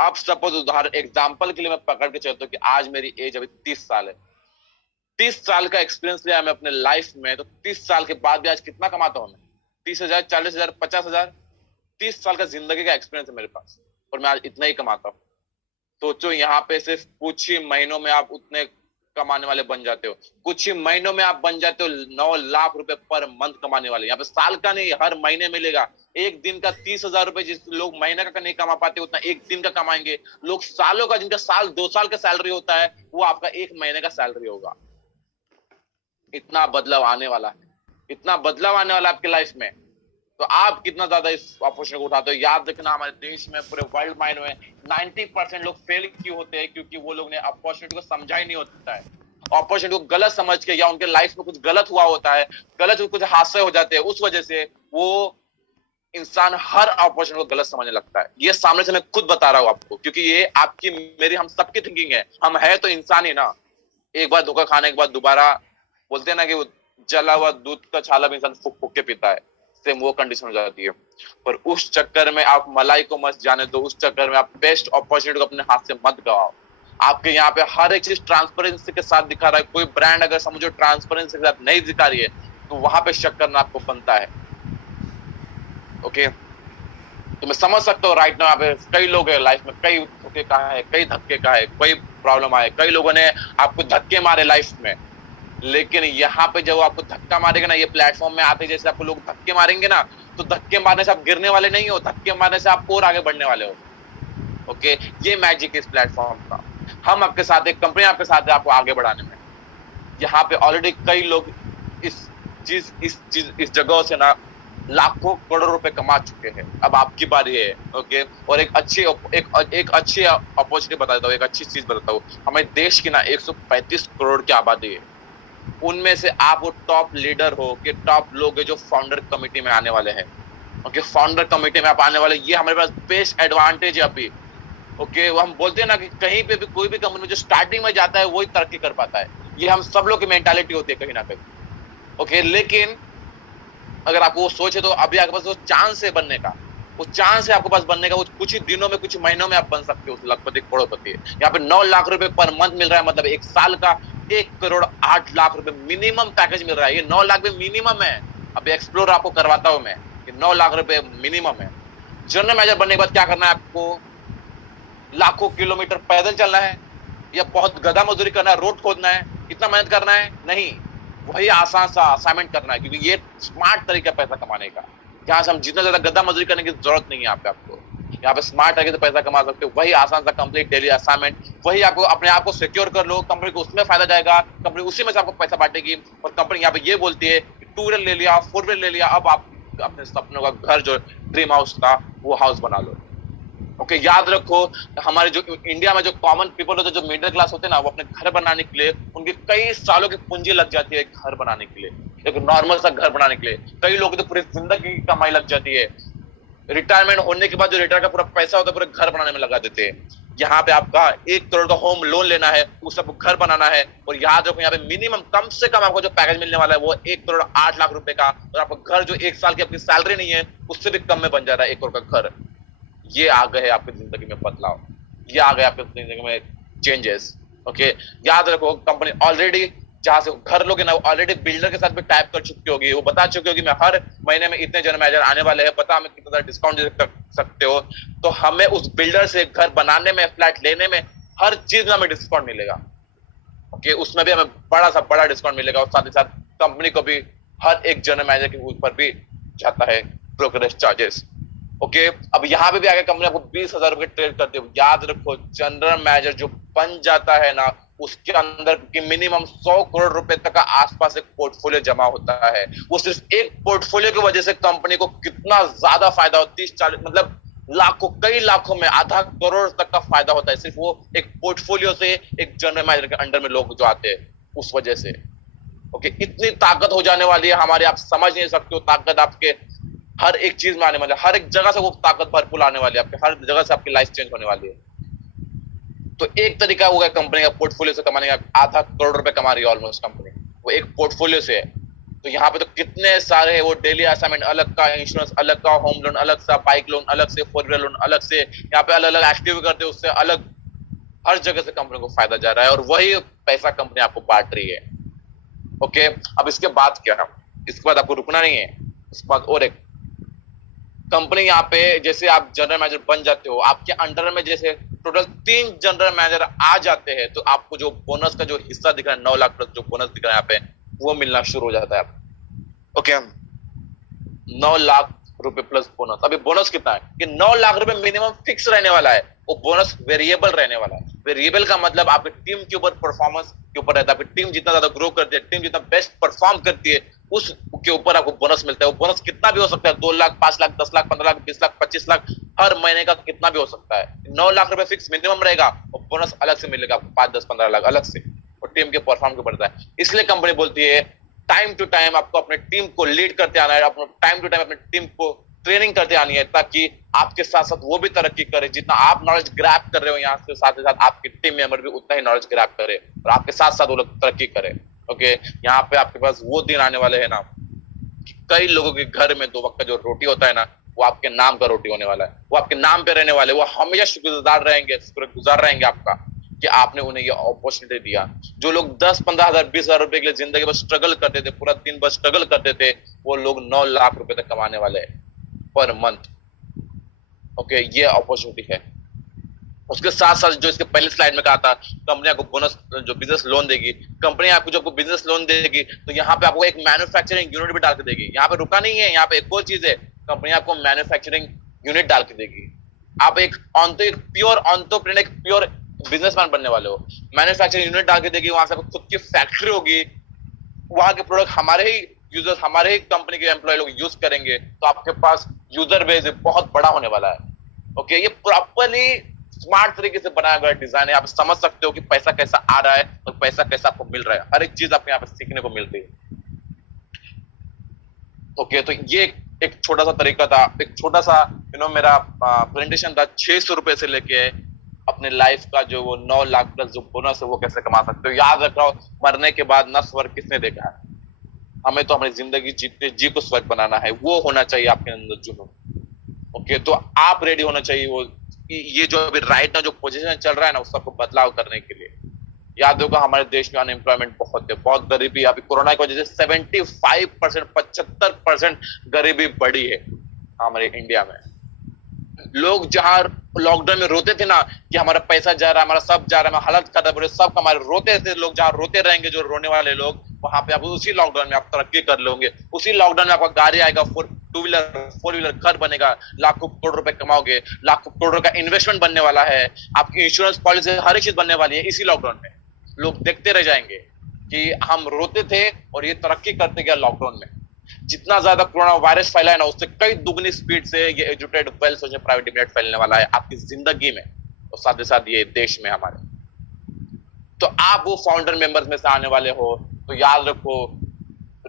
अब सपोज उदाहरण एग्जांपल के लिए मैं पकड़ के चलता हूँ कि आज मेरी एज अभी 30 साल है, 30 साल का एक्सपीरियंस लिया मैं अपने लाइफ में, तो 30 साल के बाद भी आज कितना कमाता हूँ मैं? 30,000, 40,000, 50,000। 30 साल का जिंदगी का एक्सपीरियंस है मेरे पास और मैं आज इतना ही कमाता हूँ। सोचो यहाँ पे सिर्फ कुछ ही महीनों में आप उतने कमाने वाले बन जाते हो, कुछ ही महीनों में आप बन जाते हो 9 लाख रुपए पर मंथ कमाने वाले। यहाँ पे साल का नहीं, हर महीने मिलेगा। एक दिन का 30,000 रुपए, जिस लोग महीने का नहीं कमा पाते उतना एक दिन का कमाएंगे। लोग सालों का, जिनका साल 2 साल का सैलरी होता है, वो आपका 1 महीने का सैलरी होगा। इतना बदलाव आने वाला है, इतना बदलाव आने वाला है आपकी लाइफ में। तो आप कितना ज्यादा इस अपॉर्चुनिटी को उठाते हो। याद रखना हमारे देश में, पूरे वर्ल्ड माइंड में 90% लोग फेल क्यों होते हैं? क्योंकि वो लोग ने अपॉर्चुनिटी को समझा ही नहीं होता है। अपॉर्चुनिटी को गलत समझ के, या उनके लाइफ में कुछ गलत हुआ होता है, गलत कुछ हादसे हो जाते हैं, उस वजह से वो इंसान हर अपॉर्चुनिटी को गलत समझने लगता है। ये सामने से मैं खुद बता रहा हूं आपको, क्योंकि ये आपकी मेरी हम सबकी थिंकिंग है। हम है तो इंसान ही ना। एक बार धोखा खाने के बाद दोबारा, बोलते हैं ना कि वो जला हुआ दूध का छाला भी इंसान फूक फूक के पीता है, सेम वो कंडीशन हो जाती है। पर उस चक्कर में आप मलाई को मत जाने दो, उस चक्कर में आप बेस्ट अपॉर्चुनिटी को अपने हाथ से मत गवाओ। आपके यहाँ पे हर एक चीज ट्रांसपेरेंसी के साथ दिखा रहा है। कोई ब्रांड अगर समझो ट्रांसपेरेंसी के साथ नहीं दिखा रही है, तो वहां पे शक करना आपको बनता है। ओके, तो मैं समझ सकता हूँ राइट नाउ यहाँ पे कई लोग है लाइफ में, कई धोखे का है, कई धक्के का है, कोई प्रॉब्लम आए, कई लोगों ने आपको धक्के मारे लाइफ में। लेकिन यहाँ पे जब आपको धक्का मारेगा ना, ये प्लेटफॉर्म में आते जैसे आपको लोग धक्के मारेंगे ना, तो धक्के मारने से आप गिरने वाले नहीं हो, धक्के मारने से आप और आगे बढ़ने वाले हो। ओके, ये मैजिक इस प्लेटफॉर्म का। हम आपके साथ, एक कंपनी आपके साथ है आपको आगे बढ़ाने में। यहाँ पे ऑलरेडी कई लोग इस जगह से ना लाखों करोड़ों रुपए कमा चुके हैं। अब आपकी बारी है। ओके, और एक अच्छी अपॉर्चुनिटी बताता हूँ, एक अच्छी चीज बताता हूँ। हमारे देश की ना 135 करोड़ की आबादी है। उनमें से आप वो टॉप लीडर हो कि टॉप लोग है जो फाउंडर कमेटी में आने वाले हैं। ओके, फाउंडर कमेटी में आप आने वाले, ये हमारे पास बेस्ट एडवांटेज है अभी। ओके, वो हम बोलते हैं ना कि कहीं पे भी कोई भी कंपनी में जो स्टार्टिंग में जाता है वही तरक्की कर पाता है। ये हम सब लोग की मेंटालिटी होती है कहीं ना कहीं। ओके, लेकिन अगर आपको वो सोचे तो अभी आपके पास वो चांस है बनने का। वो चांस है आपके पास बनने का, वो कुछ ही दिनों में, कुछ ही महीनों में आप बन सकते हो उस लखपति करोड़पति। यहाँ पे 9 लाख रुपए पर मंथ मिल रहा है, मतलब एक साल का 1 करोड़ 8 लाख रुपए मिनिमम पैकेज मिल रहा है। ये 9 लाख भी मिनिमम है। अभी एक्सप्लोर आपको करवाता हूं मैं, ये 9 लाख रुपए मिनिमम है। जनरल मैनेजर बनने के बाद क्या करना है आपको? लाखों किलोमीटर पैदल चलना है या बहुत गधा मजदूरी करना है, रोड खोदना है, इतना मेहनत करना है? नहीं, वही आसान सा असाइनमेंट करना है, क्योंकि ये स्मार्ट तरीका है पैसा कमाने का। जहां से हम जितना ज्यादा गद्दा मजदूरी करने की जरूरत नहीं है यहाँ पे आपको। यहाँ पे स्मार्ट तरीके से पैसा कमा सकते हो, वही आसान सा कंप्लीट डेली असाइनमेंट, वही आपको अपने आप को सिक्योर कर लो, कंपनी को उसमें फायदा जाएगा, कंपनी उसी में से आपको पैसा बांटेगी। और कंपनी यहाँ पे ये बोलती है कि 2 व्हीलर ले लिया, 4 व्हीलर ले लिया, अब आप अपने सपनों का घर जो ड्रीम हाउस था वो हाउस बना लो। ओके, याद रखो, हमारे जो इंडिया में जो कॉमन पीपल होते हैं, जो मिडिल क्लास होते हैं ना, वो अपने घर बनाने के लिए उनकी कई सालों की पूंजी लग जाती है घर बनाने के लिए, एक नॉर्मल सा घर बनाने के लिए। कई लोगों की तो पूरी जिंदगी की कमाई लग जाती है। रिटायरमेंट होने के बाद जो रिटायर का पूरा पैसा होता है पूरे घर बनाने में लगा देते हैं। यहाँ पे आपका 1 करोड़ का होम लोन लेना है, उस सबको घर बनाना है। और याद रखो, यहाँ पे मिनिमम कम से कम आपको जो पैकेज मिलने वाला है वो 1 करोड़ 8 लाख रुपए का। और आपका घर जो 1 साल की आपकी सैलरी नहीं है उससे भी कम में बन जा रहा है 1 करोड़ का घर। ये आ गए आपकी जिंदगी में बदलाव, ये आ गए आपकी जिंदगी में चेंजेस। ओके, याद रखो, कंपनी ऑलरेडी जहां से घर लोगे ना, वो ऑलरेडी बिल्डर के साथ भी टाइप कर चुकी होगी, वो बता चुकी होगी मैं हर महीने में इतने जनरल मैनेजर आने वाले हैं, पता हमें कितना डिस्काउंट दे सकते हो। तो हमें उस बिल्डर से घर बनाने में, फ्लैट लेने में, हर चीज में हमें डिस्काउंट मिलेगा। ओके, उसमें भी हमें बड़ा सा बड़ा डिस्काउंट मिलेगा। और साथ ही साथ कंपनी को भी हर एक जनरल मैनेजर के ऊपर भी जाता है ब्रोकरेज चार्जेस। ओके, अब यहाँ पे भी आगे कंपनी आपको 20,000 रुपए ट्रेड करती है। याद रखो, जनरल मैनेजर जो बन जाता है ना, उसके अंदर की मिनिमम 100 करोड़ रुपए तक का आसपास एक पोर्टफोलियो जमा होता है। वो सिर्फ एक पोर्टफोलियो की वजह से कंपनी को कितना ज्यादा फायदा होता है, 30-40 मतलब लाखों, कई लाखों में आधा करोड़ तक का फायदा होता है, सिर्फ वो एक पोर्टफोलियो से, एक जनरल मैनेजर के अंडर में लोग जो आते हैं उस वजह से। ओके, इतनी ताकत हो जाने वाली है हमारी, आप समझ नहीं सकते हो। ताकत आपके हर एक चीज में आने वाली है, हर एक जगह से वो ताकत भरपूर आने वाली है, आपके हर जगह से आपकी लाइफ चेंज होने वाली है। तो एक तरीका होगा कंपनी का पोर्टफोलियो से कमाने का, आधा करोड़ रुपए कमा रही है ऑलमोस्ट कंपनी, वो एक पोर्टफोलियो से है। तो यहाँ पे तो कितने सारे है, वो डेली असाइनमेंट अलग का, इंश्योरेंस अलग का, होम लोन अलग सा, बाइक लोन अलग से, 4 व्हीलर लोन अलग से, यहाँ पे अलग अलग एक्टिविटी करते हैं उससे अलग, हर जगह से कंपनी को फायदा जा रहा है और वही पैसा कंपनी आपको बांट रही है। ओके, अब इसके बाद क्या है, इसके बाद आपको रुकना नहीं है, इसके बाद और एक कंपनी, यहाँ पे जैसे आप जनरल मैनेजर बन जाते हो, आपके अंडर में जैसे टोटल 3 जनरल मैनेजर आ जाते हैं, तो आपको जो बोनस का जो हिस्सा दिख रहा है 9 लाख प्लस जो बोनस दिख रहा है यहाँ पे, वो मिलना शुरू हो जाता है। ओके, 9 लाख रुपए प्लस बोनस। अभी बोनस कितना है? ये 9 लाख रुपए मिनिमम फिक्स रहने वाला है, वो बोनस वेरिएबल रहने वाला है। वेरिएबल का मतलब आपकी टीम के ऊपर, परफॉर्मेंस के ऊपर रहता है। आपकी टीम जितना ज्यादा ग्रो करती है, टीम जितना बेस्ट परफॉर्म करती है, उसके ऊपर आपको बोनस मिलता है। वो बोनस कितना भी हो सकता है, 2 लाख, 5 लाख, 10 लाख, 15 लाख, 20 लाख, 25 लाख, हर महीने का कितना भी हो सकता है। 9 लाख रुपए फिक्स मिनिमम रहेगा और बोनस अलग से मिलेगा आपको 5, 10, 15 लाख अलग से, और टीम के परफॉर्म के ऊपर रहता है। इसलिए कंपनी बोलती है टाइम टू टाइम आपको अपने टीम को लीड करते आना है, अपने टाइम टू टाइम अपने टीम को ट्रेनिंग करते आनी है, ताकि आपके साथ साथ वो भी तरक्की करे। जितना आप नॉलेज ग्रैब कर रहे हो यहाँ से, साथ ही साथ आपके टीम मेंबर भी उतना ही नॉलेज ग्रैब करे और आपके साथ साथ वो लोग तरक्की करे। ओके, यहाँ पे आपके पास वो दिन आने वाले हैं ना, कई लोगों के घर में 2 वक्त का जो रोटी होता है ना, वो आपके नाम का रोटी होने वाला है, वो आपके नाम पे रहने वाले, वो हमेशा शुक्रगुजार रहेंगे, शुक्रगुजार रहेंगे आपका कि आपने उन्हें ये अपॉर्चुनिटी दिया। जो लोग 10-15 हजार 20 हजार रुपए के लिए जिंदगी भर स्ट्रगल करते थे, पूरा दिन भर स्ट्रगल करते थे, वो लोग 9 लाख रुपए तक कमाने वाले हैं पर मंथ। ओके, ये अपॉर्चुनिटी है। उसके साथ साथ जो इसके पहले स्लाइड में कहा था, कंपनी आपको बोनस जो बिजनेस लोन देगी, कंपनी आपको जो बिजनेस लोन देगी, तो यहाँ पे आपको एक मैन्युफैक्चरिंग यूनिट भी डाल के देगी। यहाँ पे रुका नहीं है, यहाँ पे एक और चीज है, कंपनी आपको मैन्युफैक्चरिंग यूनिट डाल के देगी। आप एक प्योर एंटरप्रेन्योर, एक प्योर बिजनेसमैन बनने वाले हो। मैन्युफैक्चरिंग यूनिट डाल के देगी, वहां से खुद की फैक्ट्री होगी, वहां के प्रोडक्ट हमारे ही यूजर्स, हमारे ही कंपनी के एम्प्लॉय लोग यूज करेंगे, तो आपके पास यूजर बेस बहुत बड़ा होने वाला है। ओके, ये प्रॉपर्ली स्मार्ट तरीके से बनाया गया डिजाइन है। आप समझ सकते हो कि पैसा कैसा आ रहा है और पैसा कैसा आपको मिल रहा है, हर एक चीज आपको यहाँ पे सीखने को मिलती है। ओके, तो ये एक छोटा सा तरीका था, एक छोटा सा मेरा प्रेजेंटेशन था 600 रुपए से लेके अपने लाइफ का जो वो 9 लाख प्लस जो बोनस है वो कैसे कमा सकते हो। याद रखो, मरने के बाद ना स्वर्ग किसने देखा है, हमें तो हमारी जिंदगी जीते जी को स्वर्ग बनाना है, वो होना चाहिए आपके अंदर जुनून। ओके, तो आप रेडी होना चाहिए वो ये जो अभी राइट ना जो पोजीशन चल रहा है ना उस सबको बदलाव करने के लिए। याद होगा हमारे देश में अनएम्प्लॉयमेंट बहुत है, बहुत गरीबी, अभी कोरोना की वजह से 75%, 75% गरीबी बढ़ी है हमारे इंडिया में। लोग जहां लॉकडाउन में रोते थे ना कि हमारा पैसा जा रहा है, हमारा सब जा रहा है, हालत खराब हो रही है, सब हमारे रोते थे लोग, जहां रोते रहेंगे जो रोने वाले लोग, वहां पे आप उसी लॉकडाउन में आप तरक्की कर लोगे। उसी लॉकडाउन में आपका गाड़ी आएगा, टू व्हीलर, फोर व्हीलर, घर बनेगा, लाखों करोड़ रुपए कमाओगे, लाखों करोड़ का इन्वेस्टमेंट बनने वाला है, आपकी इंश्योरेंस पॉलिसी, हर एक चीज बनने वाली है इसी लॉकडाउन में। लोग देखते रह जाएंगे कि हम रोते थे और ये तरक्की करते गया लॉकडाउन में। जितना ज्यादा कोरोना वायरस फैला है ना उससे कई दुगनी स्पीड से ये एजुकेटेड वेल सोचे प्राइवेट लिमिटेड फैलने वाला है आपकी जिंदगी में और साथ ही साथ ये देश में हमारे। तो आप वो फाउंडर मेंबर्स में से आने वाले हो तो याद रखो,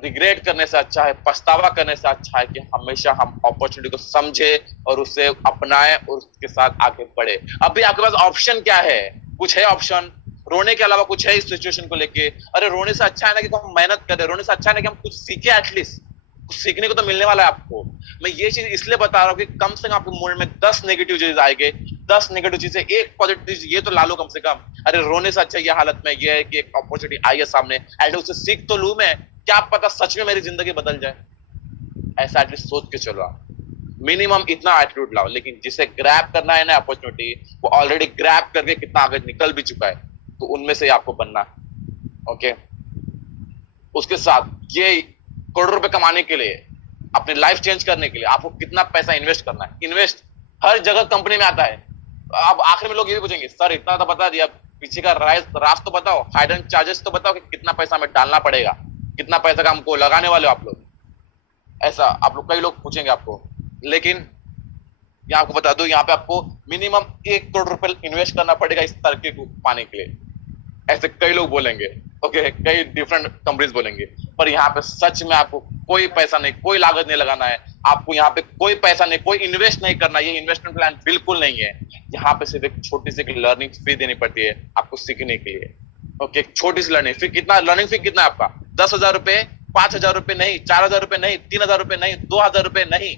रिग्रेट करने से अच्छा है, पछतावा करने से अच्छा है कि हमेशा हम अपॉर्चुनिटी को समझे और उसे अपनाएं और उसके साथ आगे बढ़े। अभी आपके पास ऑप्शन क्या है? कुछ है ऑप्शन? रोने के अलावा कुछ है इस सिचुएशन को लेके? अरे रोने से अच्छा है ना कि हम मेहनत करें, रोने से अच्छा है ना कि हम कुछ सीखे, एटलीस्ट कुछ सीखने को तो मिलने वाला है आपको। मैं ये चीज इसलिए बता रहा हूँ कि कम से कम आपके मूड में 10 नेगेटिव चीज आएंगे, 10 नेगेटिव चीज से एक पॉजिटिव चीज ये तो ला लो कम से कम। अरे रोने से अच्छा ये हालत में ये है कि एक अपॉर्चुनिटी आई है सामने, एटलीस्ट उससे सीख तो लू मैं, क्या पता सच में मेरी जिंदगी बदल जाए। ऐसा एटलीस्ट सोच के चलो आप, मिनिमम इतना एटीट्यूड लाओ। लेकिन जिसे ग्रैब करना है ना अपॉर्चुनिटी, वो ऑलरेडी ग्रैब करके कितना आगे निकल भी चुका है, तो उनमें से आपको बनना है। ओके, उसके साथ ये करोड़ रुपए कमाने के लिए, अपनी लाइफ चेंज करने के लिए आपको कितना पैसा इन्वेस्ट करना है। इन्वेस्ट हर जगह कंपनी में आता है। अब आखिर में लोग ये भी पूछेंगे, सर इतना तो बता दिया, पीछे का राज तो बताओ, हाइडन चार्जेस तो बताओ कि कितना पैसा हमें डालना पड़ेगा, कितना पैसा का हमको लगाने वाले हो आप लोग। ऐसा आप लोग कई लोग पूछेंगे आपको। लेकिन यहाँ आपको बता दो, यहाँ पे आपको मिनिमम 1 करोड़ रुपए इन्वेस्ट करना पड़ेगा इस तरक्की को पाने के लिए। ऐसे कई लोग बोलेंगे, ओके, कई डिफरेंट कंपनीज बोलेंगे, पर यहाँ पे सच में आपको कोई पैसा नहीं, कोई लागत नहीं लगाना है। आपको यहाँ पे कोई पैसा नहीं, कोई इन्वेस्ट नहीं करना, ये इन्वेस्टमेंट प्लान बिल्कुल नहीं है। यहाँ पे सिर्फ एक छोटी सी लर्निंग फी देनी पड़ती है आपको सीखने के लिए। ओके, छोटी सी लर्निंग फी। कितना लर्निंग फी कितना है आपका? 10,000 रुपए, 5,000 रुपए नहीं, 4,000 रुपए नहीं, 3,000 रुपए नहीं, 2,000 रुपए नहीं,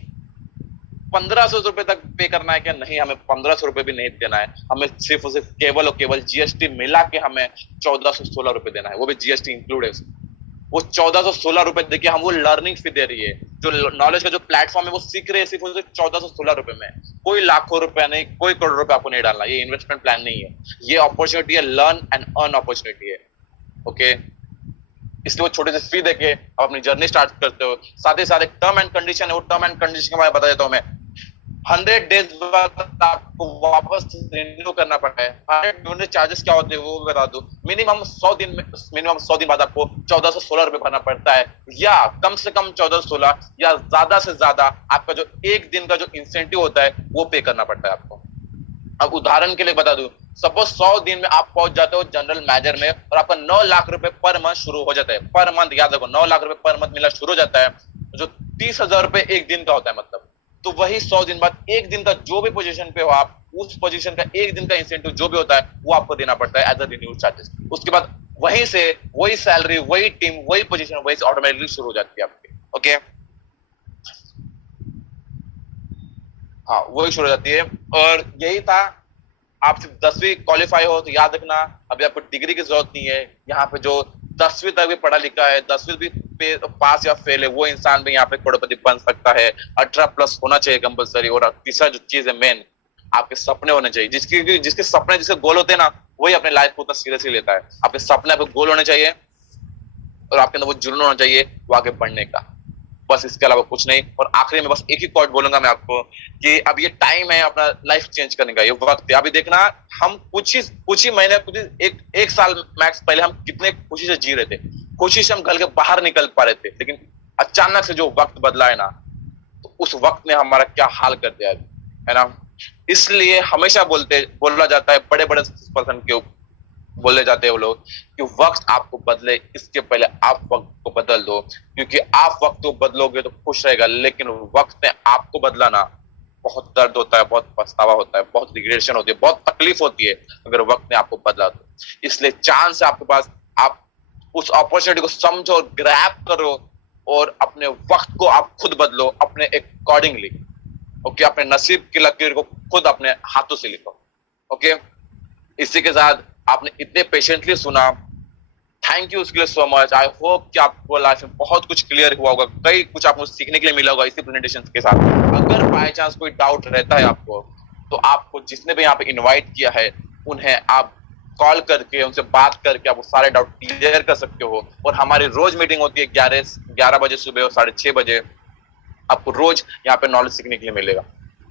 1,500 रुपए तक पे करना है क्या? नहीं, हमें 1,500 रुपए भी नहीं देना है। हमें सिर्फ और सिर्फ केवल और केवल जीएसटी मिला के हमें 1,416 रुपए देना है, वो भी जीएसटी इंक्लूड है। वो 1,416 रुपए देखिए, हम वो लर्निंग फी दे रही है, जो नॉलेज का जो प्लेटफॉर्म है वो सीख रहे हैं सिर्फ और सिर्फ 1,416 रुपए में। कोई लाखों रुपया नहीं, कोई करोड़ रुपए आपको नहीं डालना। ये इन्वेस्टमेंट प्लान नहीं है, ये अपॉर्चुनिटी है, लर्न एंड अर्न अपॉर्चुनिटी है। ओके, इसलिए वो छोटे से फी देके आप अपनी जर्नी स्टार्ट करते हो। साथ ही साथ एक टर्म एंड कंडीशन है, वो टर्म एंड कंडीशन के बारे में बता देता हूं मैं। 100 डेज बाद आपको वापस रिन्यू करना पड़ता है। 100 यूनिट चार्जेस क्या होते हैं वो बता दूं। मिनिमम 100 दिन बाद आपको 1,416 रुपए भरना पड़ता है, या कम से कम 1,416, या ज्यादा से ज्यादा आपका जो एक दिन का जो इंसेंटिव होता है वो पे करना पड़ता है आपको। अब उदाहरण के लिए बता दूं, सपोज 100 दिन में आप पहुंच जाते हो जनरल मैनेजर में और आपका 9 लाख रुपए पर मंथ शुरू हो जाता है। पर मंथ, याद रखो, 9 लाख रुपए पर मंथ मिलना शुरू हो जाता है, जो 30,000 रुपए एक दिन का होता है। मतलब तो वही 100 दिन बाद एक दिन का जो भी पोजीशन पे हो आप, उस पोजीशन का एक दिन का इंसेंटिव जो भी होता है वो आपको देना पड़ता है एज अ रिन्यूड चार्जेस। उसके बाद वहीं से वही सैलरी, वही टीम, वही पोजीशन, वही ऑटोमेटिकली शुरू हो जाती है आपकी। ओके, हाँ, वही शुरू हो जाती है। और यही था। आप सिर्फ 10वीं क्वालिफाई हो तो याद रखना, अभी आपको डिग्री की जरूरत नहीं है। यहाँ पे जो 10वीं तक भी पढ़ा लिखा है, 10वीं भी पास या फेल है, वो इंसान भी यहाँ पे करोड़पति बन सकता है। 18 प्लस होना चाहिए कंपलसरी। और तीसरा जो चीज है मेन, आपके सपने होने चाहिए। जिसके सपने, जिसके गोल होते हैं ना, वही अपने लाइफ को उतना सीरियसली लेता है। आपके सपने, आपके गोल होने चाहिए और आपके अंदर वो जुनून होना चाहिए वो आगे बढ़ने का, बस इसके अलावा कुछ नहीं। और आखिरी में बस एक ही कोट बोलूंगा मैं आपको कि अब ये टाइम है अपना लाइफ चेंज करने का, ये वक्त है। अभी देखना, हम कुछ ही महीने, एक साल मैक्स पहले हम कितने खुशी से जी रहे थे, खुशी से हम घर के बाहर निकल पा रहे थे, लेकिन अचानक से जो वक्त बदला है ना, तो उस वक्त ने हमारा क्या हाल कर दिया है ना। इसलिए हमेशा बोला जाता है, बड़े बड़े पर्सन के बोले जाते हैं वो लोग कि वक्त आपको बदले इसके पहले आप वक्त को बदल दो, क्योंकि आप वक्त को बदलोगे तो खुश रहेगा, लेकिन वक्त ने आपको बदला ना, बहुत दर्द होता है, बहुत पछतावा होता है, बहुत रिग्रेशन होती है, बहुत तकलीफ होती है अगर वक्त ने आपको बदला तो। इसलिए चांस है आपके पास, आप उस अपॉर्चुनिटी को समझो और ग्रैब करो और अपने वक्त को आप खुद बदलो अपने अकॉर्डिंगली। ओके, अपने नसीब की लकीर को खुद अपने हाथों से लिखो। ओके, इसी के साथ आपने इतने पेशेंटली सुना, थैंक यू उसके लिए सो मच। आई होप कि आपको लाइफ में बहुत कुछ क्लियर हुआ होगा, कई कुछ आपको सीखने के लिए मिला होगा इसी प्रेजेंटेशन के साथ। अगर बाय चांस कोई डाउट रहता है आपको, तो आपको जिसने भी यहाँ पे इनवाइट किया है उन्हें आप कॉल करके उनसे बात करके आप वो सारे डाउट क्लियर कर सकते हो। और हमारी रोज मीटिंग होती है 11 बजे सुबह और 6:30 बजे। आपको रोज यहाँ पे नॉलेज सीखने के लिए मिलेगा।